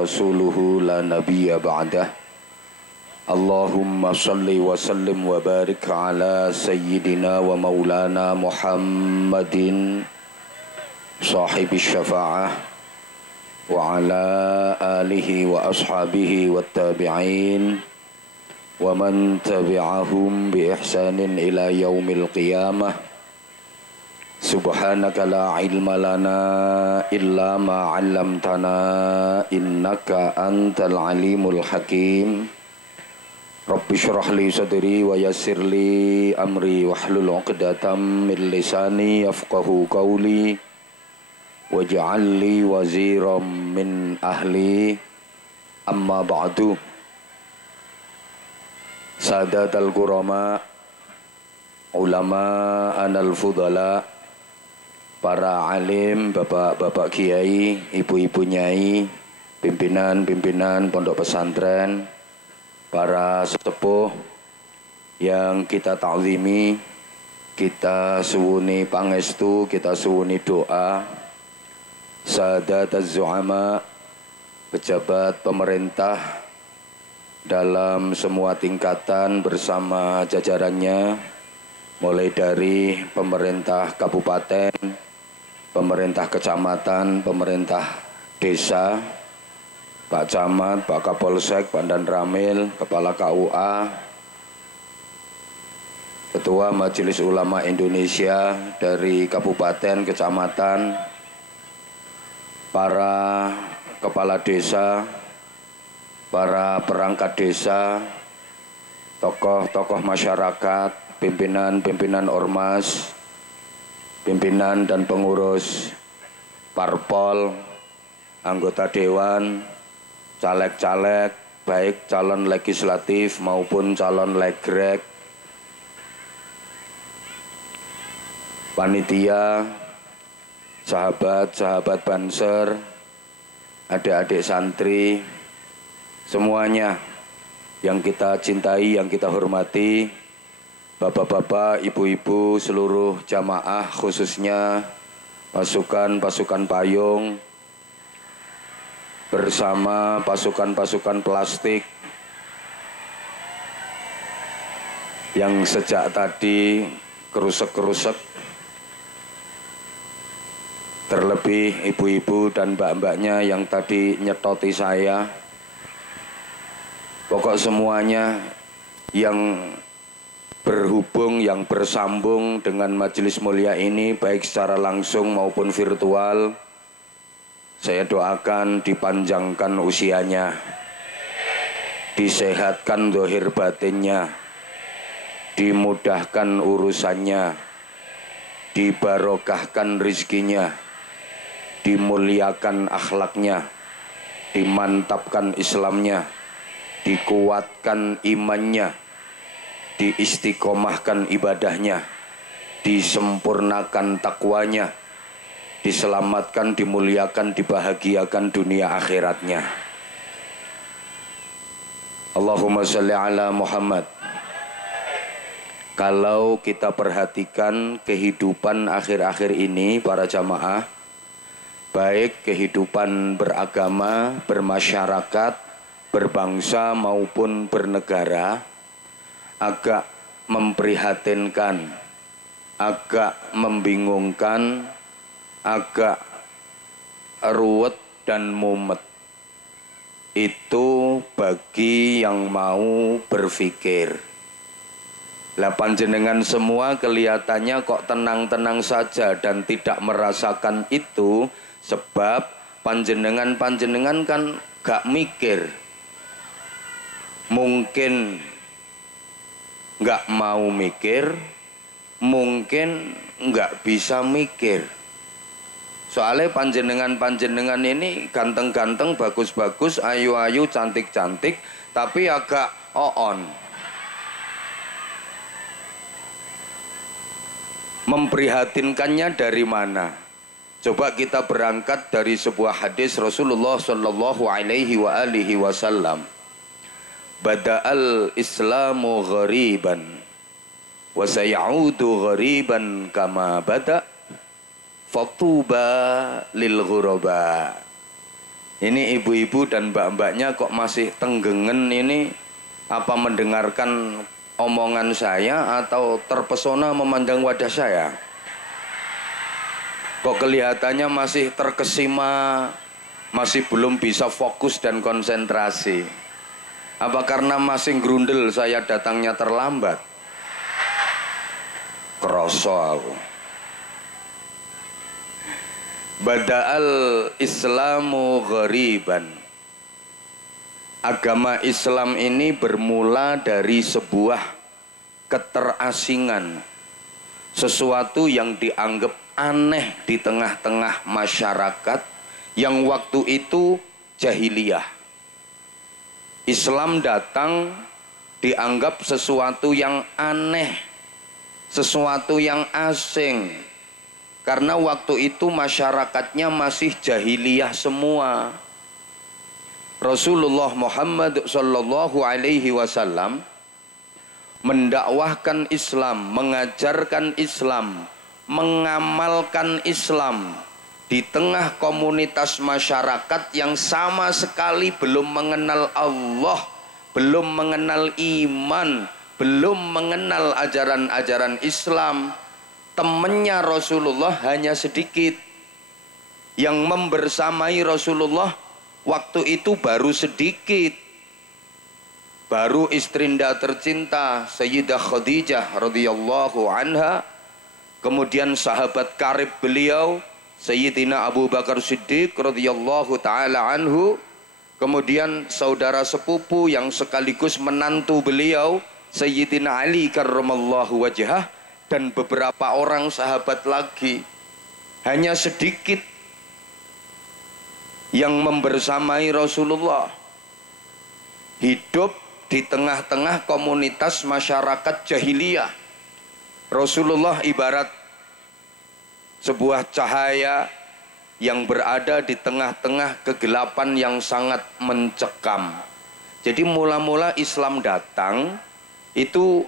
rasuluhu la nabiyya ba'dah. Allahumma salli wa sallim wa barik ala sayyidina wa maulana Muhammadin sahibi syafa'ah wa ala alihi wa ashabihi wa tabi'in wa man tabi'ahum bi ihsanin ila yaumil qiyamah. Subhanaka la ilma lana illa ma 'allamtana innaka antal alimul hakim. Rabbi shrah li sadri wa yassir li amri wahlul 'uqdatam min lisani yafqahu qawli waj'al li waziran min ahli. Amma ba'du. Sadatul qurama, ulama anal fudala, para alim, bapak-bapak kiai, ibu-ibu nyai, pimpinan-pimpinan pondok pesantren, para sesepuh yang kita ta'zimi, kita suwuni pangestu, kita suwuni doa, sadataz zu'ama, pejabat pemerintah dalam semua tingkatan bersama jajarannya, mulai dari pemerintah kabupaten, pemerintah kecamatan, pemerintah desa, Pak Camat, Pak Kapolsek, Pak Dan Ramil, Kepala KUA, Ketua Majelis Ulama Indonesia dari kabupaten, kecamatan, para kepala desa, para perangkat desa, tokoh-tokoh masyarakat, pimpinan-pimpinan ormas, pimpinan dan pengurus parpol, anggota dewan, caleg-caleg, baik calon legislatif maupun calon legrek, panitia, sahabat-sahabat Banser, adik-adik santri, semuanya yang kita cintai, yang kita hormati, bapak-bapak, ibu-ibu, seluruh jamaah, khususnya pasukan-pasukan payung bersama pasukan-pasukan plastik yang sejak tadi kerusek-kerusek, terlebih ibu-ibu dan mbak-mbaknya yang tadi nyetoti saya. Pokok semuanya yang berhubung, yang bersambung dengan majelis mulia ini, baik secara langsung maupun virtual, saya doakan dipanjangkan usianya, disehatkan zahir batinnya, dimudahkan urusannya, dibarokahkan rizkinya, dimuliakan akhlaknya, dimantapkan Islamnya, dikuatkan imannya, diistiqomahkan ibadahnya, disempurnakan takwanya, diselamatkan, dimuliakan, dibahagiakan dunia akhiratnya. Allahumma sholli ala Muhammad. Kalau kita perhatikan kehidupan akhir-akhir ini para jamaah, baik kehidupan beragama, bermasyarakat, berbangsa maupun bernegara, agak memprihatinkan, agak membingungkan, agak ruwet dan mumet. Itu bagi yang mau berpikir. Lah panjenengan semua kelihatannya kok tenang-tenang saja dan tidak merasakan itu, sebab panjenengan kan gak mikir. Mungkin nggak mau mikir, mungkin nggak bisa mikir. Soalnya panjenengan ini ganteng-ganteng, bagus-bagus, ayu-ayu, cantik-cantik, tapi agak on. Memprihatinkannya dari mana? Coba kita berangkat dari sebuah hadis Rasulullah Shallallahu Alaihi Wasallam. Bada'al Islamu ghariban wa sayaudu ghariban kama bada' fatuba lil ghuraba. Ini ibu-ibu dan mbak-mbaknya kok masih tenggengen ini, apa mendengarkan omongan saya atau terpesona memandang wajah saya? Kok kelihatannya masih terkesima, masih belum bisa fokus dan konsentrasi? Apa karena masih grundel saya datangnya terlambat? Kroso aku. Bada'al Islamu ghariban. Agama Islam ini bermula dari sebuah keterasingan, sesuatu yang dianggap aneh di tengah-tengah masyarakat yang waktu itu jahiliyah. Islam datang dianggap sesuatu yang aneh, sesuatu yang asing, karena waktu itu masyarakatnya masih jahiliyah semua. Rasulullah Muhammad sallallahu alaihi wasallam mendakwahkan Islam, mengajarkan Islam, mengamalkan Islam di tengah komunitas masyarakat yang sama sekali belum mengenal Allah, belum mengenal iman, belum mengenal ajaran-ajaran Islam. Temannya Rasulullah hanya sedikit. Yang membersamai Rasulullah waktu itu baru sedikit. Baru istrinda tercinta Sayyidah Khadijah radhiyallahu anha, kemudian sahabat karib beliau Sayyidina Abu Bakar Siddiq radhiyallahu taala anhu, kemudian saudara sepupu yang sekaligus menantu beliau Sayyidina Ali karramallahu wajhah, dan beberapa orang sahabat lagi. Hanya sedikit yang membersamai Rasulullah, hidup di tengah-tengah komunitas masyarakat jahiliyah. Rasulullah ibarat sebuah cahaya yang berada di tengah-tengah kegelapan yang sangat mencekam. Jadi mula-mula Islam datang itu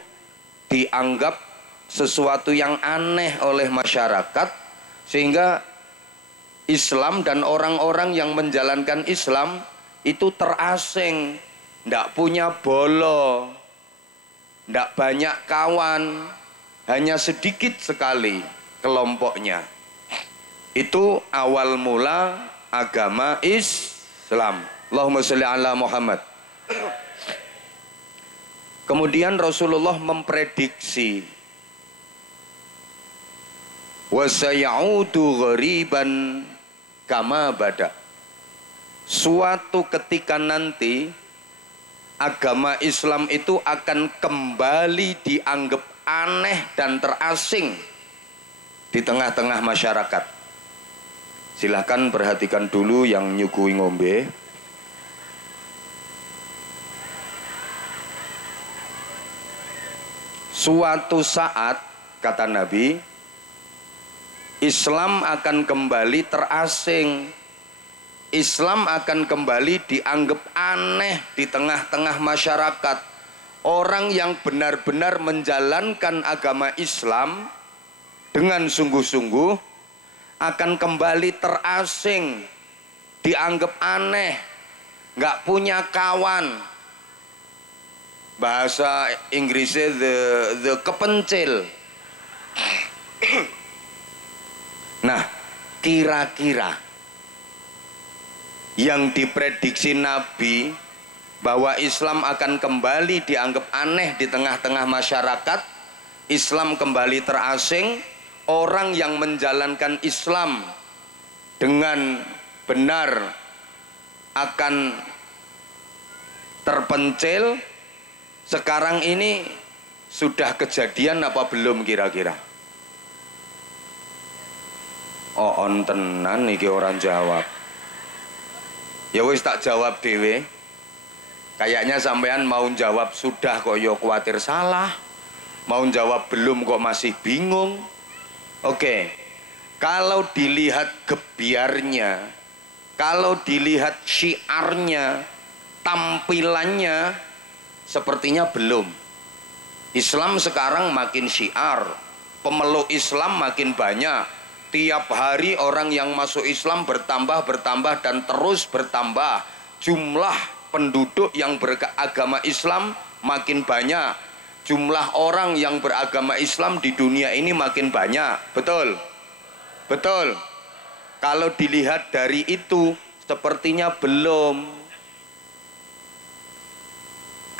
dianggap sesuatu yang aneh oleh masyarakat, sehingga Islam dan orang-orang yang menjalankan Islam itu terasing, ndak punya bolo, ndak banyak kawan, hanya sedikit sekali kelompoknya. Itu awal mula agama Islam. Allahumma sholli ala Muhammad. Kemudian Rasulullah memprediksi wa sayaudu ghariban kama bada. Suatu ketika nanti agama Islam itu akan kembali dianggap aneh dan terasing di tengah-tengah masyarakat. Silahkan perhatikan dulu yang nyuguhi ngombe. Suatu saat, kata Nabi, Islam akan kembali terasing. Islam akan kembali dianggap aneh di tengah-tengah masyarakat. Orang yang benar-benar menjalankan agama Islam dengan sungguh-sungguh akan kembali terasing, dianggap aneh, nggak punya kawan. Bahasa Inggrisnya the kepencil. Nah, kira-kira yang diprediksi Nabi bahwa Islam akan kembali dianggap aneh di tengah-tengah masyarakat, Islam kembali terasing, orang yang menjalankan Islam dengan benar akan terpencil. Sekarang ini sudah kejadian apa belum kira-kira? Oh, tenan iki orang jawab. Ya wis tak jawab dewe. Kayaknya sampean mau jawab sudah kok yo khawatir salah. Mau jawab belum kok masih bingung. Oke. Kalau dilihat gebiarnya, kalau dilihat syiarnya, tampilannya, sepertinya belum. Islam sekarang makin syiar, pemeluk Islam makin banyak, Tiap hari orang yang masuk Islam bertambah dan terus bertambah. Jumlah penduduk yang beragama Islam makin banyak. Jumlah orang yang beragama Islam di dunia ini makin banyak. Betul? Betul. Kalau dilihat dari itu, sepertinya belum.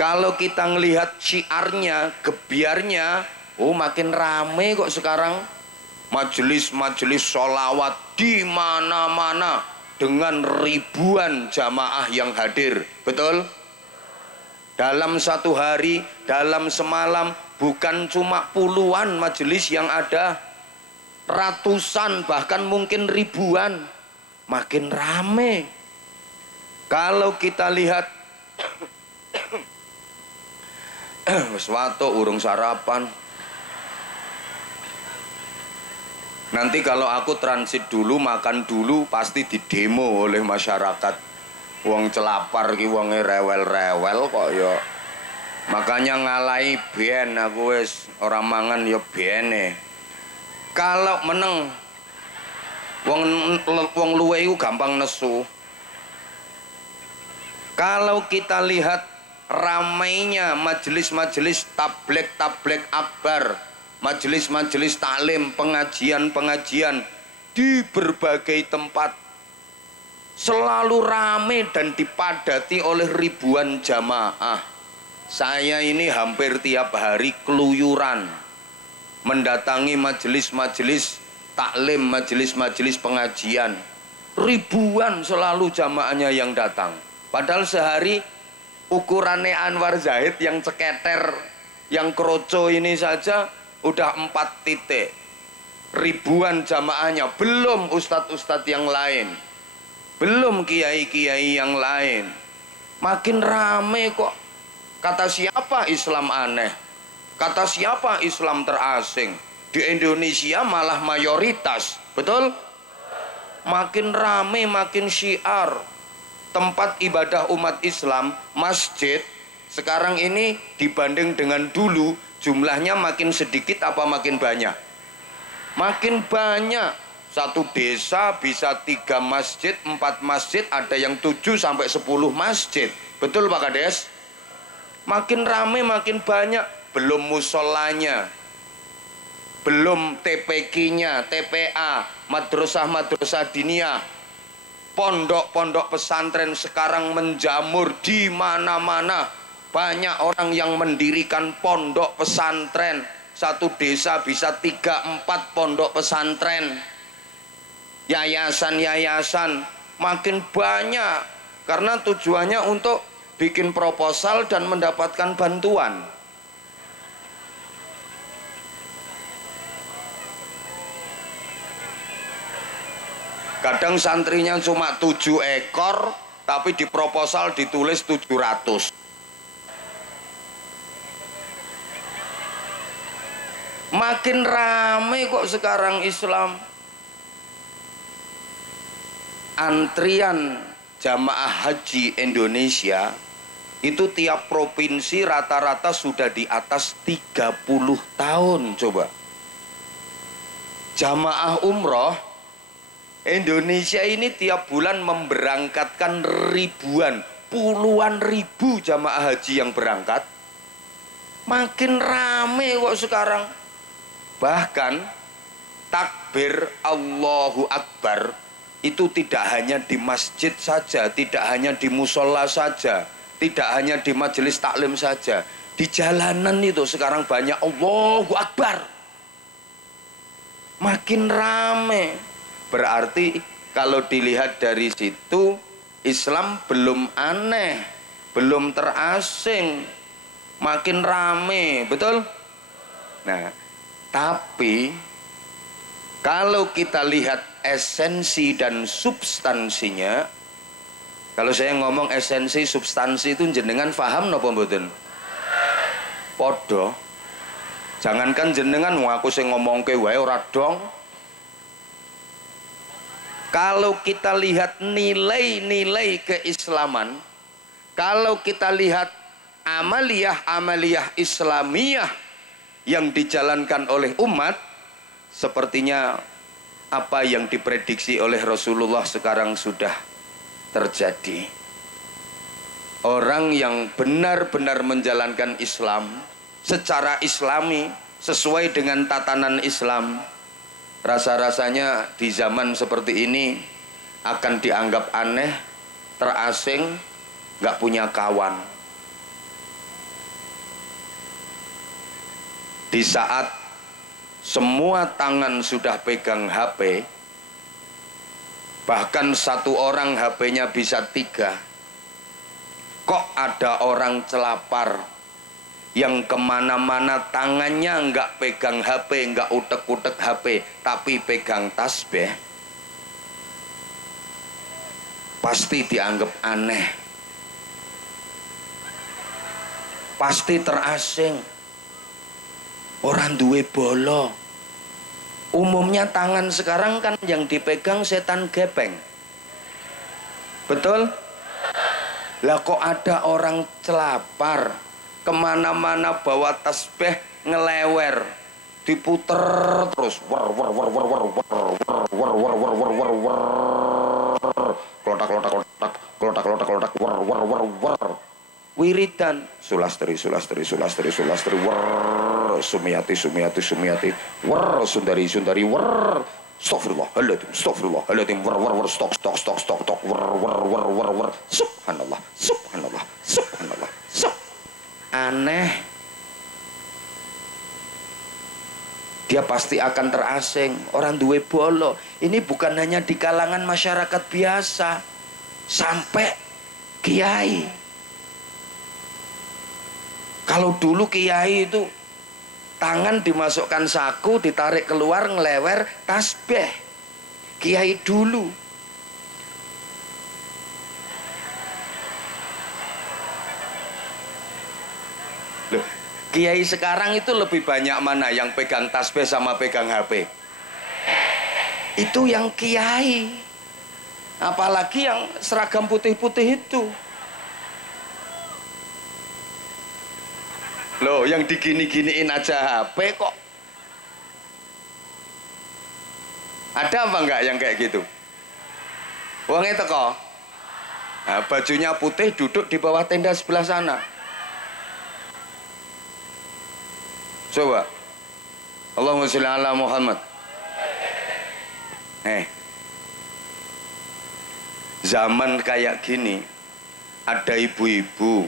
Kalau kita ngelihat syiarnya, gebiarnya, oh makin rame kok sekarang. Majelis-majelis sholawat di mana-mana dengan ribuan jamaah yang hadir. Betul? Dalam satu hari, dalam semalam, bukan cuma puluhan majelis yang ada, ratusan bahkan mungkin ribuan. Makin rame. Kalau kita lihat wis watuk urung sarapan. Nanti kalau aku transit dulu, makan dulu, pasti didemo oleh masyarakat. Wong celapar ki wonge rewel-rewel kok ya. Makanya ngalahi ben aku wis ora mangan ya bene. Kalau meneng wong luwe iku gampang nesu. Kalau kita lihat ramainya majelis-majelis tabligh akbar, majelis-majelis taklim, pengajian-pengajian di berbagai tempat, selalu ramai dan dipadati oleh ribuan jamaah. Saya ini hampir tiap hari keluyuran mendatangi majelis-majelis taklim, majelis-majelis pengajian. Ribuan selalu jamaahnya yang datang. Padahal sehari ukurannya Anwar Zahid yang ceketer, yang kroco ini saja udah 4 titik. Ribuan jamaahnya, belum ustadz-ustadz yang lain, belum kiai-kiai yang lain. Makin rame kok. Kata siapa Islam aneh? Kata siapa Islam terasing? Di Indonesia malah mayoritas. Betul? Makin rame, makin syiar. Tempat ibadah umat Islam, masjid, sekarang ini dibanding dengan dulu, jumlahnya makin sedikit apa makin banyak? Makin banyak. Satu desa bisa 3 masjid, 4 masjid, ada yang 7 sampai 10 masjid. Betul Pak Kades? Makin rame, makin banyak. Belum musolanya, belum TPQ-nya, TPA, madrasah-madrasah diniyah, pondok-pondok pesantren sekarang menjamur di mana-mana. Banyak orang yang mendirikan pondok pesantren. Satu desa bisa 3-4 pondok pesantren. Yayasan-yayasan makin banyak karena tujuannya untuk bikin proposal dan mendapatkan bantuan. Kadang santrinya cuma 7 ekor, tapi di proposal ditulis 700. Makin rame kok sekarang Islam. Antrian jamaah haji Indonesia itu tiap provinsi rata-rata sudah di atas 30 tahun. Coba jamaah umroh Indonesia ini tiap bulan memberangkatkan ribuan, puluhan ribu jamaah haji yang berangkat. Makin rame kok sekarang. Bahkan takbir Allahu Akbar itu tidak hanya di masjid saja, tidak hanya di musola saja, tidak hanya di majelis taklim saja. Di jalanan itu sekarang banyak Allahu Akbar. Makin rame. Berarti kalau dilihat dari situ, Islam belum aneh, belum terasing, makin rame, betul? Nah, tapi kalau kita lihat esensi dan substansinya, kalau saya ngomong esensi substansi itu jenengan paham napa mboten? Podo. Jangankan jenengan aku sing ngomongke wae ora dong. Kalau kita lihat nilai-nilai keislaman, kalau kita lihat amaliyah-amaliyah Islamiyah yang dijalankan oleh umat, sepertinya apa yang diprediksi oleh Rasulullah sekarang sudah terjadi. Orang yang benar-benar menjalankan Islam secara islami sesuai dengan tatanan Islam, rasa-rasanya di zaman seperti ini akan dianggap aneh, terasing, gak punya kawan. Di saat semua tangan sudah pegang HP, bahkan satu orang HP-nya bisa 3, kok ada orang celapar yang kemana-mana tangannya nggak pegang HP, nggak utek-utek HP, tapi pegang tasbih, pasti dianggap aneh, pasti terasing. Orang duwe bolo. Umumnya tangan sekarang kan yang dipegang setan gepeng, betul? Lah kok ada orang celapar kemana-mana bawa tasbih ngelewer, diputer terus war war war war war war war war war war war war war, klotak klotak klotak klotak klotak klotak war war war war, wiridan sulastri sulastri sulastri sulastri war, sumiati sumiati sumiati war, sundari sundari war, astagfirullahaladzim war war war, stok stok stok stok stok war war war war war, subhanallah subhanallah subhanallah sub. Aneh, dia pasti akan terasing. Orang duwe bolo ini bukan hanya di kalangan masyarakat biasa, sampai kiai. Kalau dulu kiai itu tangan dimasukkan saku, ditarik keluar, ngelewer tasbih. Kiai dulu. Loh, kiai sekarang itu lebih banyak mana yang pegang tasbih sama pegang HP? Itu yang kiai. Apalagi yang seragam putih-putih itu. Loh, yang digini-giniin aja HP kok. Ada apa enggak yang kayak gitu? Wongnya teko. Nah, bajunya putih duduk di bawah tenda sebelah sana. Coba. Allahumma sholli ala Muhammad. Zaman kayak gini, ada ibu-ibu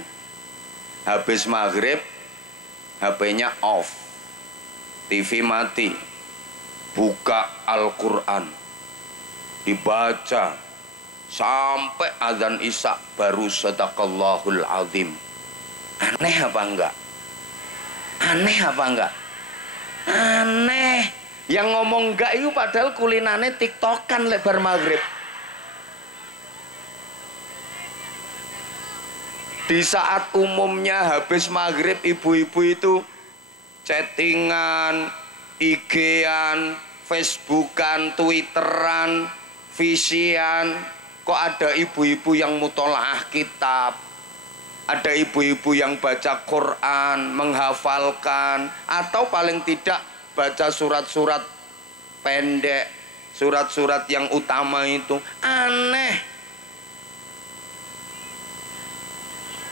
habis maghrib HP-nya off, TV mati, buka Al-Quran, dibaca sampai azan isya baru sadaqallahul azim. Aneh apa enggak? Aneh apa enggak? Aneh. Yang ngomong enggak itu padahal kulinane tiktokan lebar maghrib. Di saat umumnya habis maghrib ibu-ibu itu chattingan, IG-an, Facebookan, Twitteran, visian. Kok ada ibu-ibu yang mutolaah kitab, ada ibu-ibu yang baca Quran, menghafalkan, atau paling tidak baca surat-surat pendek, surat-surat yang utama itu. Aneh.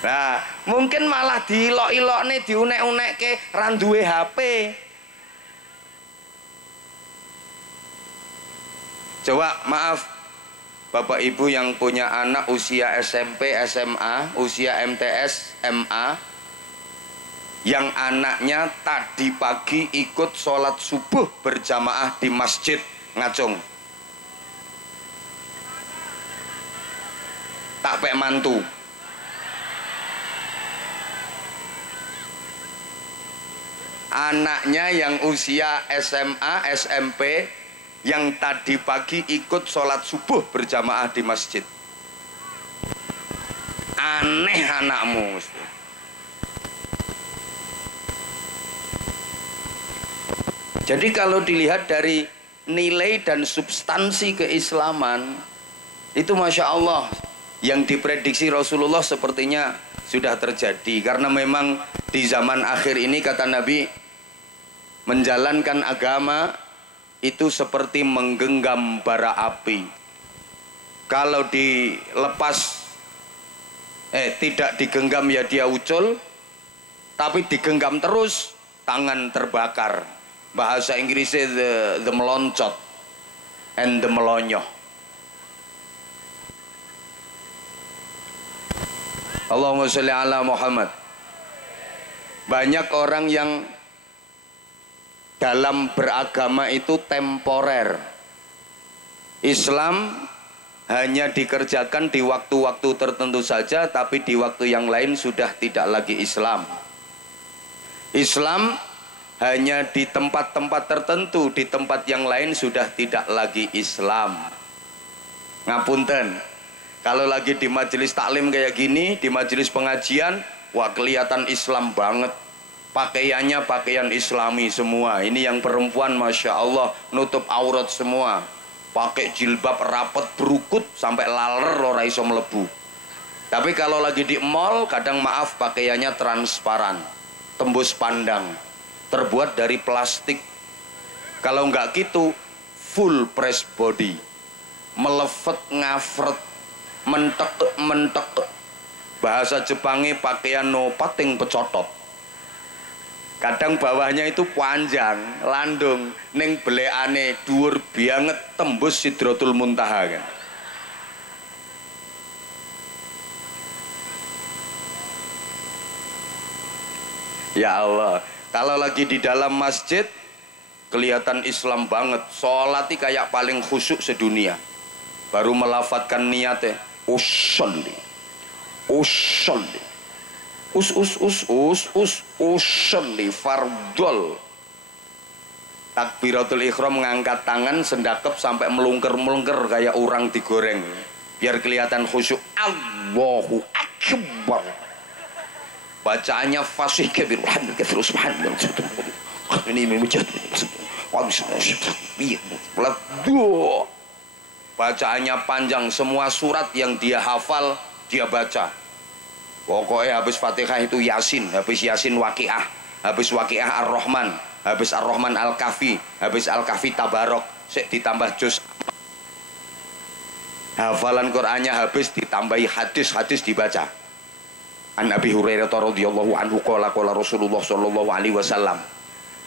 Nah, mungkin malah diilok-ilok nih, diunek-unek ke randuwe HP. Coba maaf, Bapak Ibu yang punya anak usia SMP, SMA, usia MTS, MA, yang anaknya tadi pagi ikut sholat subuh berjamaah di masjid Ngacung. Tak pek mantu. Anaknya yang usia SMA, SMP, yang tadi pagi ikut sholat subuh berjamaah di masjid. Aneh anakmu. Jadi kalau dilihat dari nilai dan substansi keislaman, itu Masya Allah, yang diprediksi Rasulullah sepertinya sudah terjadi. Karena memang di zaman akhir ini kata Nabi, menjalankan agama itu seperti menggenggam bara api. Kalau dilepas, tidak digenggam ya dia ucul, tapi digenggam terus tangan terbakar. Bahasa Inggrisnya the meloncot and the melonyoh. Allahumma sholli ala Muhammad. Banyak orang yang dalam beragama itu temporer. Islam hanya dikerjakan di waktu-waktu tertentu saja, tapi di waktu yang lain sudah tidak lagi Islam. Islam hanya di tempat-tempat tertentu, di tempat yang lain sudah tidak lagi Islam. Ngapunten, kalau lagi di majelis taklim kayak gini, di majelis pengajian, wah kelihatan Islam banget. Pakaiannya pakaian Islami semua. Ini yang perempuan Masya Allah nutup aurat semua. Pakai jilbab rapet berukut sampai laler ora iso mlebu. Tapi kalau lagi di mall, kadang maaf pakaiannya transparan, tembus pandang, terbuat dari plastik. Kalau nggak gitu, full press body, melefet ngafret, mentek. Bahasa Jepangnya pakaian no pating pecotot. Kadang bawahnya itu panjang, landung, ning belekane dhuwur banget tembus Sidratul Muntaha kan. Ya Allah, kalau lagi di dalam masjid kelihatan Islam banget, sholati kayak paling khusyuk sedunia. Baru melafatkan niatnya, usolli, usolli fardol. Takbiratul ikhram mengangkat tangan sendakep sampai melungker-melungker kayak orang digoreng, biar kelihatan khusyuk. Allahu akbar. Bacaannya fasih kabir, ini memujud. Bacaannya panjang, semua surat yang dia hafal dia baca. Pokoknya habis Fatihah itu Yasin, habis Yasin Waqiah, habis Waqiah Ar-Rahman, habis Ar-Rahman Al-Kahfi, habis Al-Kahfi Tabarok, ditambah juz. Hafalan Qur'annya habis ditambahi hadis-hadis dibaca. An Abi Hurairah radhiyallahu anhu qala Rasulullah sallallahu alaihi wasallam.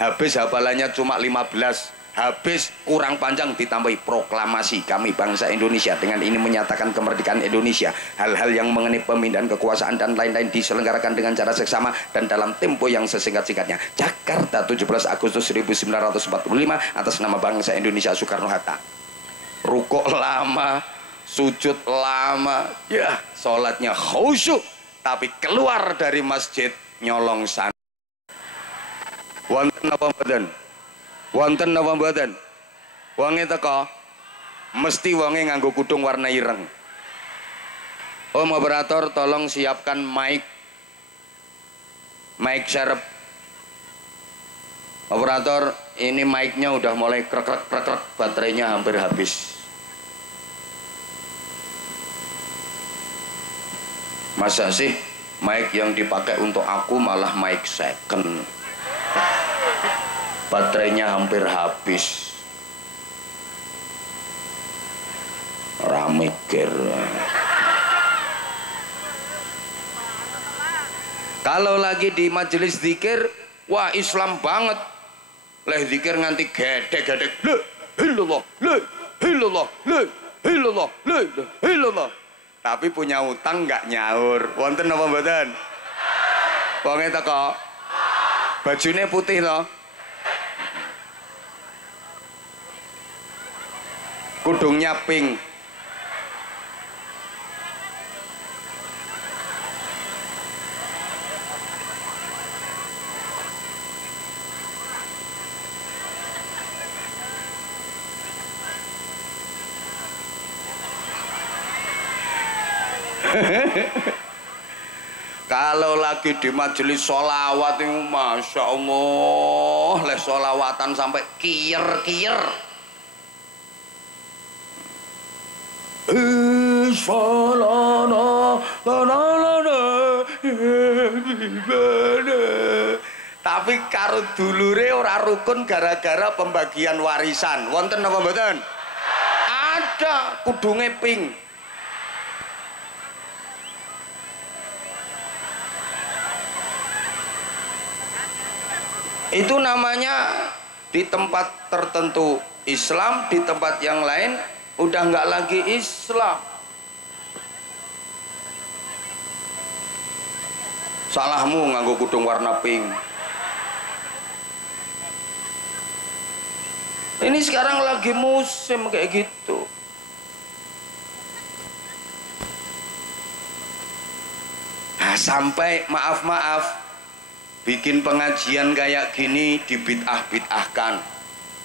Habis hafalannya cuma 15, habis kurang panjang ditambahi proklamasi kami bangsa Indonesia dengan ini menyatakan kemerdekaan Indonesia. Hal-hal yang mengenai pemindahan kekuasaan dan lain-lain diselenggarakan dengan cara seksama dan dalam tempo yang sesingkat-singkatnya. Jakarta 17 Agustus 1945 atas nama bangsa Indonesia Soekarno-Hatta. Rukuk lama, sujud lama, ya sholatnya khusyuk. Tapi keluar dari masjid nyolong sana. Wonten apa mboten? Wonten apa mboten? Wonge teko mesti wonge nganggo kudung warna ireng. Om operator tolong siapkan mic serep. Operator, ini mic-nya udah mulai krek, baterainya hampir habis. Masa sih mic yang dipakai untuk aku malah mic second, baterainya hampir habis. Ramikir. Kalau lagi di majelis zikir, wah Islam banget. Leh zikir nganti gede-gede. La ilallah, la ilallah, la ilallah, la ilallah. Tapi punya utang nggak nyaur. Wonten apa mboten? Wonge teko. Bajune putih loh. Kudungnya pink. Kalau lagi di majelis sholawat itu Masya Allah, leh sholawatan sampai kiyer-kiyer. Tapi Tapi karo dulure ora rukun gara-gara pembagian warisan. Wonten apa mboten? Ada, kudunge ping. Itu namanya di tempat tertentu Islam, di tempat yang lain udah nggak lagi Islam. Salahmu nganggo kudung warna pink. Ini sekarang lagi musim kayak gitu. Nah, sampai maaf bikin pengajian kayak gini dibid'ah-bid'ahkan.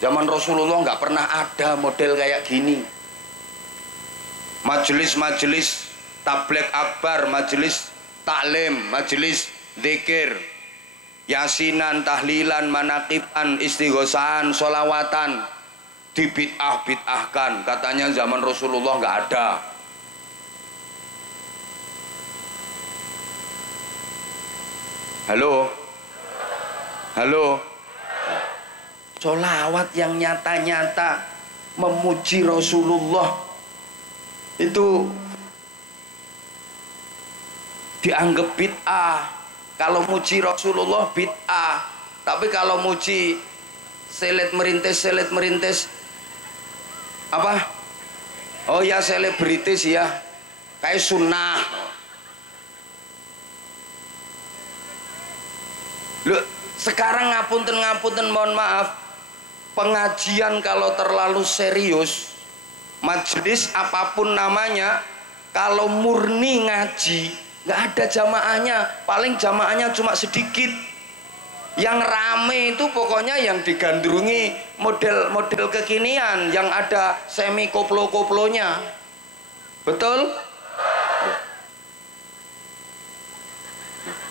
Zaman Rasulullah nggak pernah ada model kayak gini. Majelis-majelis tabligh akbar, majelis taklim, majelis zikir, yasinan, tahlilan, manaqiban, istighosahan, sholawatan dibid'ah-bid'ahkan. Katanya zaman Rasulullah nggak ada. Halo? Halo? Sholawat yang nyata-nyata memuji Rasulullah itu dianggap bid'ah. Kalau muji Rasulullah bid'ah, tapi kalau muji selet merintis apa? Oh ya, selebritis ya, kayak sunnah. Loh, sekarang ngapunten mohon maaf, pengajian kalau terlalu serius, majelis apapun namanya, kalau murni ngaji nggak ada jamaahnya, paling jamaahnya cuma sedikit. Yang rame itu pokoknya yang digandrungi model kekinian, yang ada semi koplo-koplonya. Betul?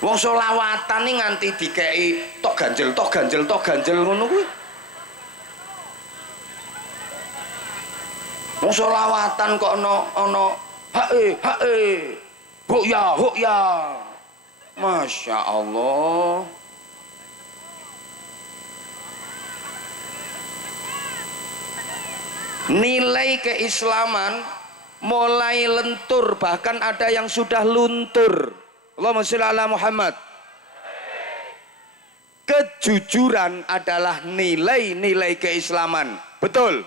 Wong sholawatan nih nganti dikei tok ganjel ngono kuwi. Wong sholawatan kok ono hae huk ya. Masya Allah. Nilai keislaman mulai lentur, bahkan ada yang sudah luntur. Allahumma sholli ala Muhammad. Kejujuran adalah nilai-nilai keislaman. Betul?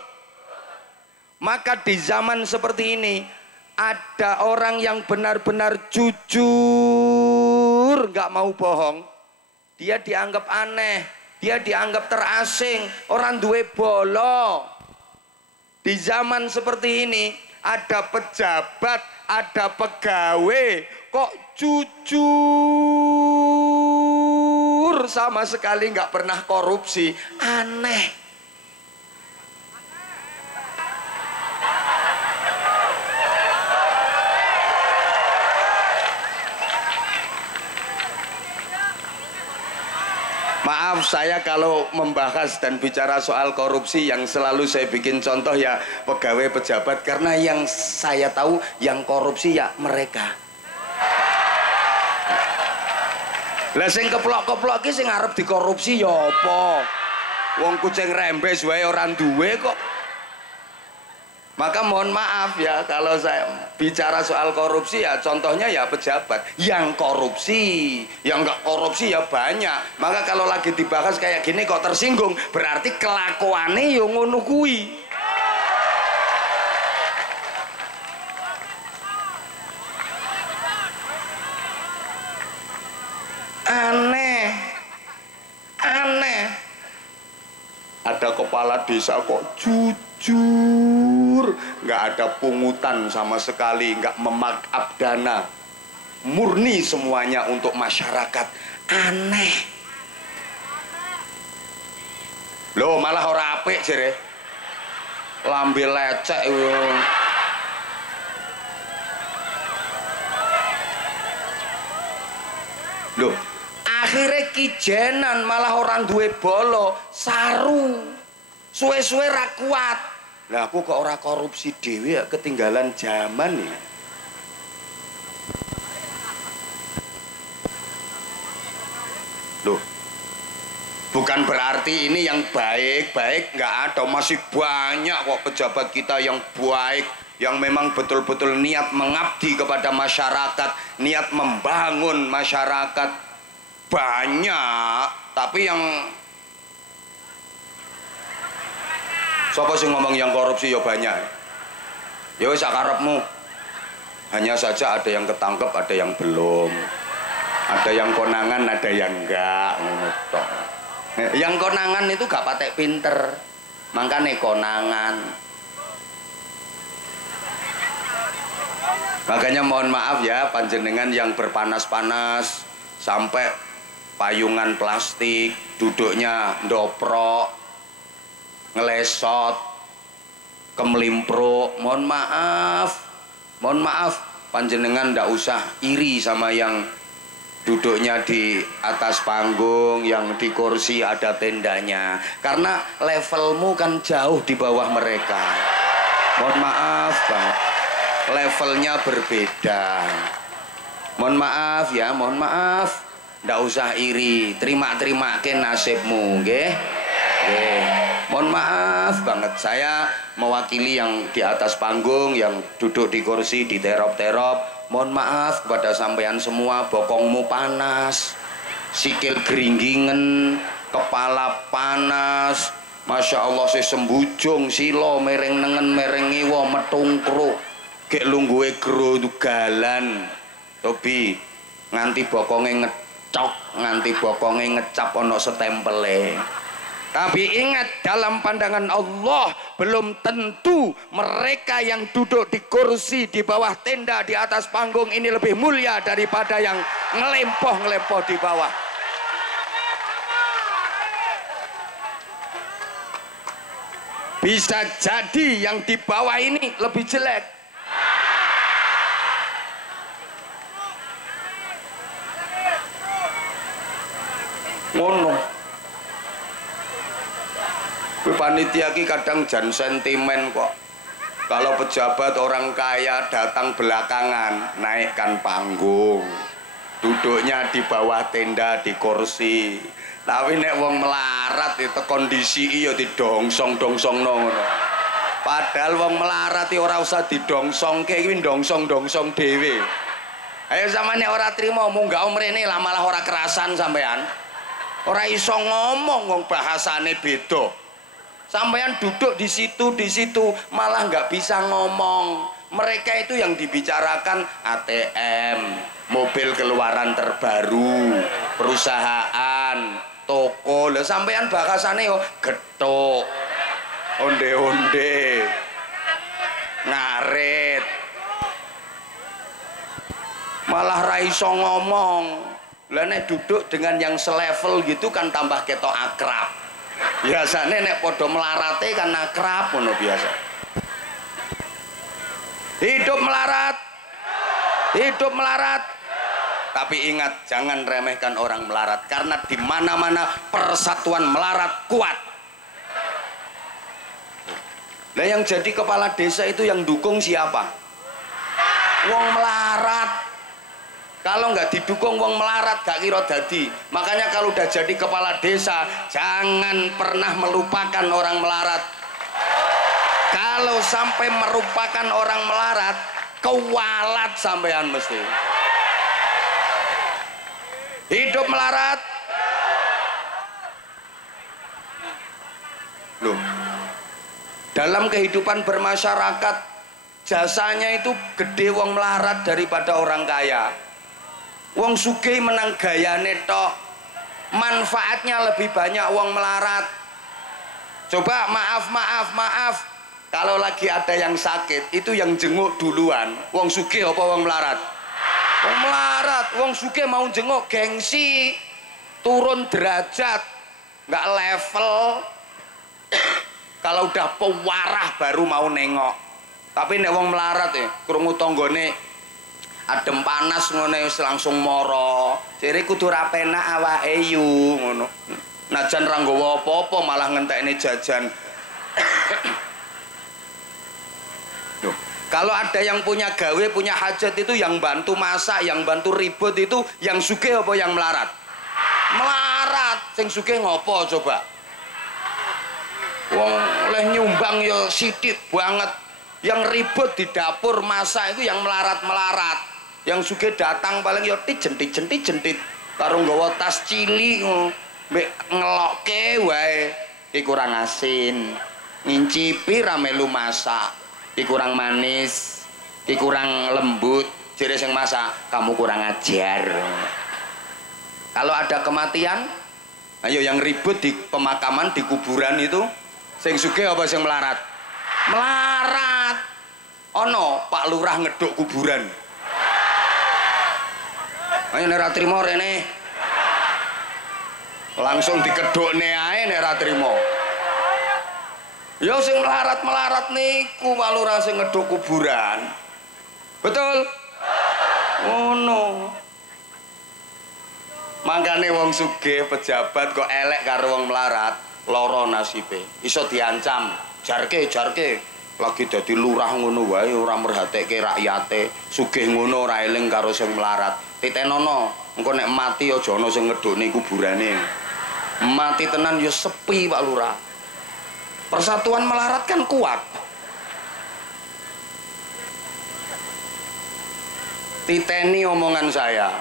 Maka di zaman seperti ini ada orang yang benar-benar jujur, nggak mau bohong. Dia dianggap aneh, dia dianggap terasing, orang duwe bolo. Di zaman seperti ini ada pejabat, ada pegawai kok jujur sama sekali nggak pernah korupsi. Aneh. Maaf, saya kalau membahas dan bicara soal korupsi yang selalu saya bikin contoh ya pegawai pejabat, karena yang saya tahu yang korupsi ya mereka. Lah sing keplok-keplok ki sing arep dikorupsi ya apa? Wong kucing rembes wae orang duwe kok. Maka mohon maaf ya kalau saya bicara soal korupsi ya contohnya ya pejabat. Yang korupsi, yang nggak korupsi ya banyak. Maka kalau lagi dibahas kayak gini kok tersinggung, berarti kelakuannya yo ngono kuwi. Aneh. Ada kepala desa kok jujur, nggak ada pungutan sama sekali, nggak memarkup dana, murni semuanya untuk masyarakat. Aneh. Loh, malah ora apik jere, lambe lecek. Loh, akhirnya kijenan, malah orang duwe bolo saru, suwe-suwe ra kuat. Lah aku kok ora korupsi dhewe ya, ketinggalan zaman ya. Loh, Bukan berarti ini yang baik-baik nggak ada, masih banyak kok pejabat kita yang baik, yang memang betul-betul niat mengabdi kepada masyarakat, niat membangun masyarakat. Banyak, tapi yang siapa sih ngomong yang korupsi ya banyak. Ya wis sakarepmu. Hanya saja ada yang ketangkep, ada yang belum. Ada yang konangan, ada yang enggak. Yang konangan itu gak patek pinter, makanya konangan. Makanya mohon maaf ya panjenengan yang berpanas-panas sampai payungan plastik, duduknya ndoprok, ngelesot, kemlimpruk. Mohon maaf panjenengan ndak usah iri sama yang duduknya di atas panggung, yang di kursi ada tendanya, karena levelmu kan jauh di bawah mereka. Mohon maaf Bang, levelnya berbeda. Mohon maaf ya, mohon maaf, ndak usah iri, terima ke nasibmu, nggih. Mohon maaf banget, saya mewakili yang di atas panggung, yang duduk di kursi, di terop-terop. Mohon maaf kepada sampean semua, bokongmu panas, sikil geringgingen, kepala panas. Masya Allah si sembujung, silo, mereng nengen, mereng ngiwo, metungkru, gek lungguwe gero galan. Tobi nganti bokongnya ngecok, nganti bokongnya ngecap ono setempele. Tapi ingat, dalam pandangan Allah belum tentu mereka yang duduk di kursi di bawah tenda di atas panggung ini lebih mulia daripada yang ngelempoh di bawah. Bisa jadi yang di bawah ini lebih jelek. Ngono. Panitia ki kadang jan sentimen kok. Kalau pejabat orang kaya datang belakangan, naikkan panggung, duduknya di bawah tenda di kursi. Tapi nek wong melarat itu kondisi iyo didongsong-dongsong ngono. Padahal wong melarat iki ora usah didongsongke, iki dongsong-dongsong dhewe. Ayo sampeyan ora trimo munggah mrene lah malah ora kerasan sampean. Ora iso ngomong wong bahasane beda. Sampean duduk di situ malah nggak bisa ngomong. Mereka itu yang dibicarakan ATM, mobil keluaran terbaru, perusahaan, toko. Lah sampean bahasane yo gethuk, onde-onde, ngarit. Malah ra iso ngomong. Lah nek duduk dengan yang selevel gitu kan tambah ketok akrab. Biasanya nek podo melarate kan akrab ngono biasa. Hidup melarat, hidup melarat. Tapi ingat, jangan remehkan orang melarat, karena di mana-mana persatuan melarat kuat. Nah yang jadi kepala desa itu yang dukung siapa? Wong melarat. Kalau nggak didukung wong melarat gak kira dadi. Makanya kalau udah jadi kepala desa jangan pernah melupakan orang melarat. Kalau sampai merupakan orang melarat, kewalat sampean mesti. Hidup melarat. Loh. Dalam kehidupan bermasyarakat jasanya itu gede wong melarat daripada orang kaya. Wong sugih menang gayane tok, manfaatnya lebih banyak wong melarat. Coba maaf, kalau lagi ada yang sakit itu yang jenguk duluan wong sugih apa wong melarat? Wong melarat. Wong sugih mau jenguk gengsi, turun derajat, nggak level. Kalau udah pewarah baru mau nengok. Tapi nek wong melarat ya krungu tanggane adem panas ngono wis langsung mara. Jere kudu ra penak awake yu ngono. Najan ra nggawa apa-apa malah ngentekne jajan. Loh, kalau ada yang punya gawe, punya hajat itu yang bantu masak, yang bantu ribut itu yang sugih apa yang melarat? Melarat. melarat. Sing sugih ngopo coba? Wong oleh nyumbang ya sithik banget. Yang ribut di dapur masak itu yang melarat-melarat. Yang sugih datang paling ya jentit-jentit karo nggawa tas cilik mbek ngelokke wae. Iki kurang asin. Ngincipi ra melu masak. Iki kurang manis. Iki kurang lembut. Jere sing masak, kamu kurang ajar. Kalau ada kematian, ayo yang ribut di pemakaman, di kuburan itu, sing sugih apa sing melarat? Melarat. Ono Pak Lurah ngeduk kuburan. Ayo nek ra trimo rene. Langsung dikedukne ae nek ra trimo. Ya sing melarat-melarat niku Pak Lurah sing ngeduk kuburan. Betul? Oh no. Makane wong sugih pejabat kok elek karo wong melarat, lara nasibe. Iso diancam, jarke lagi dadi lurah ngono wae ora merhatekake rakyate, sugih ngono ora eling karo sing melarat. Titenono, engko nek mati aja ana sing ngedone kuburane. Mati tenan ya sepi Pak Lurah. Persatuan melarat kan kuat. Titeni omongan saya.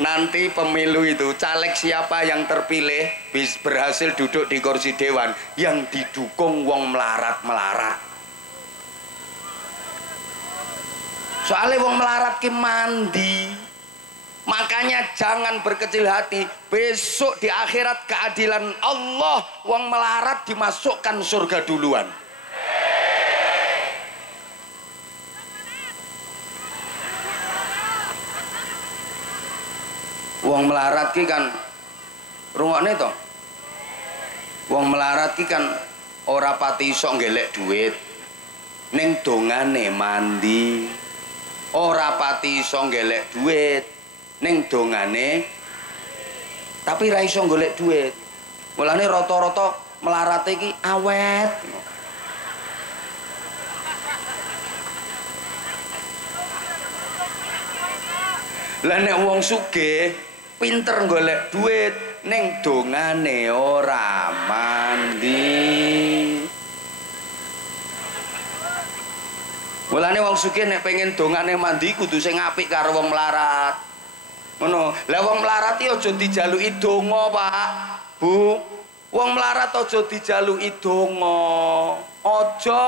Nanti pemilu itu caleg siapa yang terpilih berhasil duduk di kursi dewan yang didukung wong melarat-melarat. Soalnya wong melarat ki mandi. Makanya jangan berkecil hati. Besok di akhirat keadilan Allah, wong melarat dimasukkan surga duluan. Wong melarat ki kan rungokne to. Wong melarat ki kan ora pati iso ngelek duit. Ning dongane mandi. Ora pati iso ngelek duit. Ning dongane tapi ra iso golek duit. Mulane rata-rata melarat iki awet. Lah nek wong sugih pinter golek duit ning dongane ora mandi. Mulane wong sugih nek pengen dongane mandi kudu sing apik karo wong melarat. Ngono. Lah wong melarat iki aja dijaluki donga, Pak. Bu. Wong melarat aja dijaluki donga. Aja.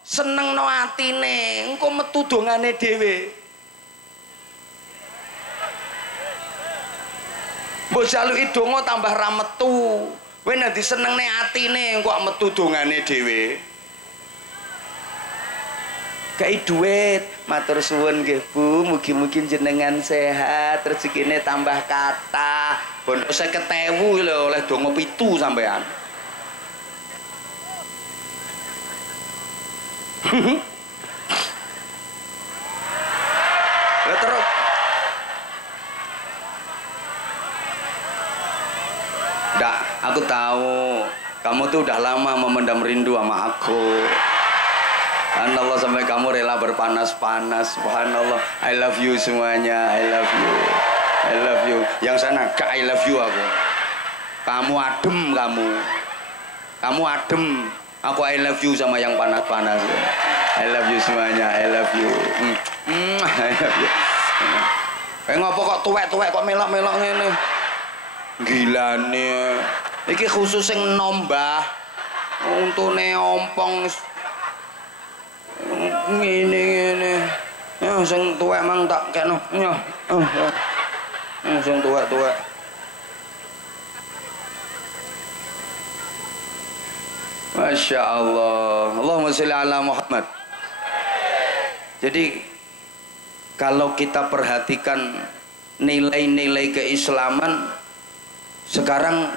Senengno atine, engko metu dongane dhewe. Mbok jaluki donga tambah ra metu. Kowe nek disenengne atine kok metu dongane dhewe. Kai duit, matur suwun nggih Bu, mugi-mugi jenengan sehat, rezekine tambah kathah. Bondo 50.000 lho oleh donga 7 sampean. Lah terus Nggak, aku tahu kamu tuh udah lama memendam rindu sama aku. Subhanallah, sampai kamu rela berpanas-panas. Subhanallah, I love you semuanya. I love you, I love you. Yang sana gak I love you aku. Kamu adem, kamu adem. Aku I love you sama yang panas-panas. I love you semuanya. I love you. I love you. Ngopo kok tuwek-tuwek kok melok-melok ngene? Gilane. Iki khusus sing nombah. Untune ompong ngene. Ya sing tuwek mang tak kena. Ya. Sing tuwek-tuwek. Masya Allah. Allahumma sholli ala Muhammad. Jadi kalau kita perhatikan nilai-nilai keislaman sekarang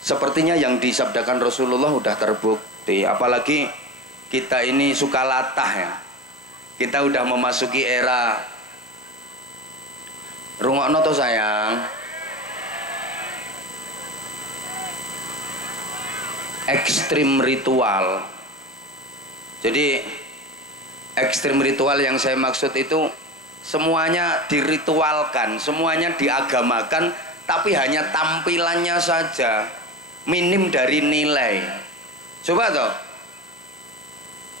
sepertinya yang disabdakan Rasulullah udah terbukti. Apalagi kita ini suka latah ya. Kita udah memasuki era rungokno to sayang. Ekstrim ritual. Jadi ekstrim ritual yang saya maksud itu semuanya diritualkan, semuanya diagamakan tapi hanya tampilannya saja minim dari nilai. Coba toh,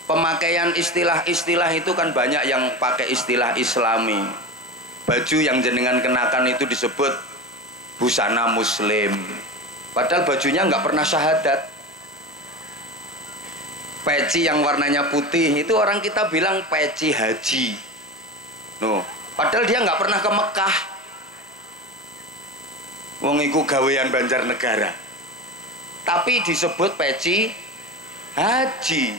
pemakaian istilah-istilah itu kan banyak yang pakai istilah Islami. Baju yang jenengan kenakan itu disebut busana muslim, padahal bajunya nggak pernah syahadat. Peci yang warnanya putih itu orang kita bilang peci haji. No, padahal dia nggak pernah ke Mekah. Wong iku gawean Banjarnegara, tapi disebut peci haji.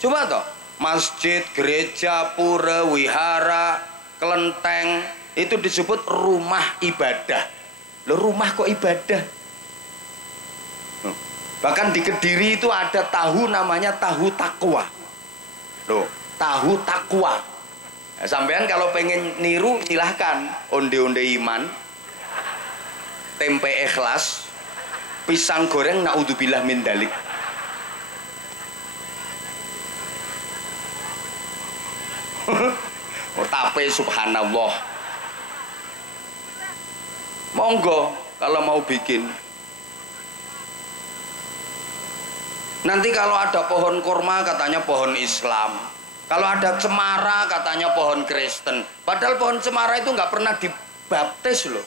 Coba toh, masjid, gereja, pura, wihara, kelenteng itu disebut rumah ibadah. Loh, rumah kok ibadah? Bahkan di Kediri itu ada tahu namanya tahu takwa. Loh, tahu takwa. Nah, sampean kalau pengen niru silahkan, onde-onde iman, tempe ikhlas, pisang goreng naudzubillah min dalik. Oh, tape subhanallah. Monggo kalau mau bikin. Nanti kalau ada pohon kurma katanya pohon Islam. Kalau ada cemara katanya pohon Kristen. Padahal pohon cemara itu nggak pernah dibaptis loh.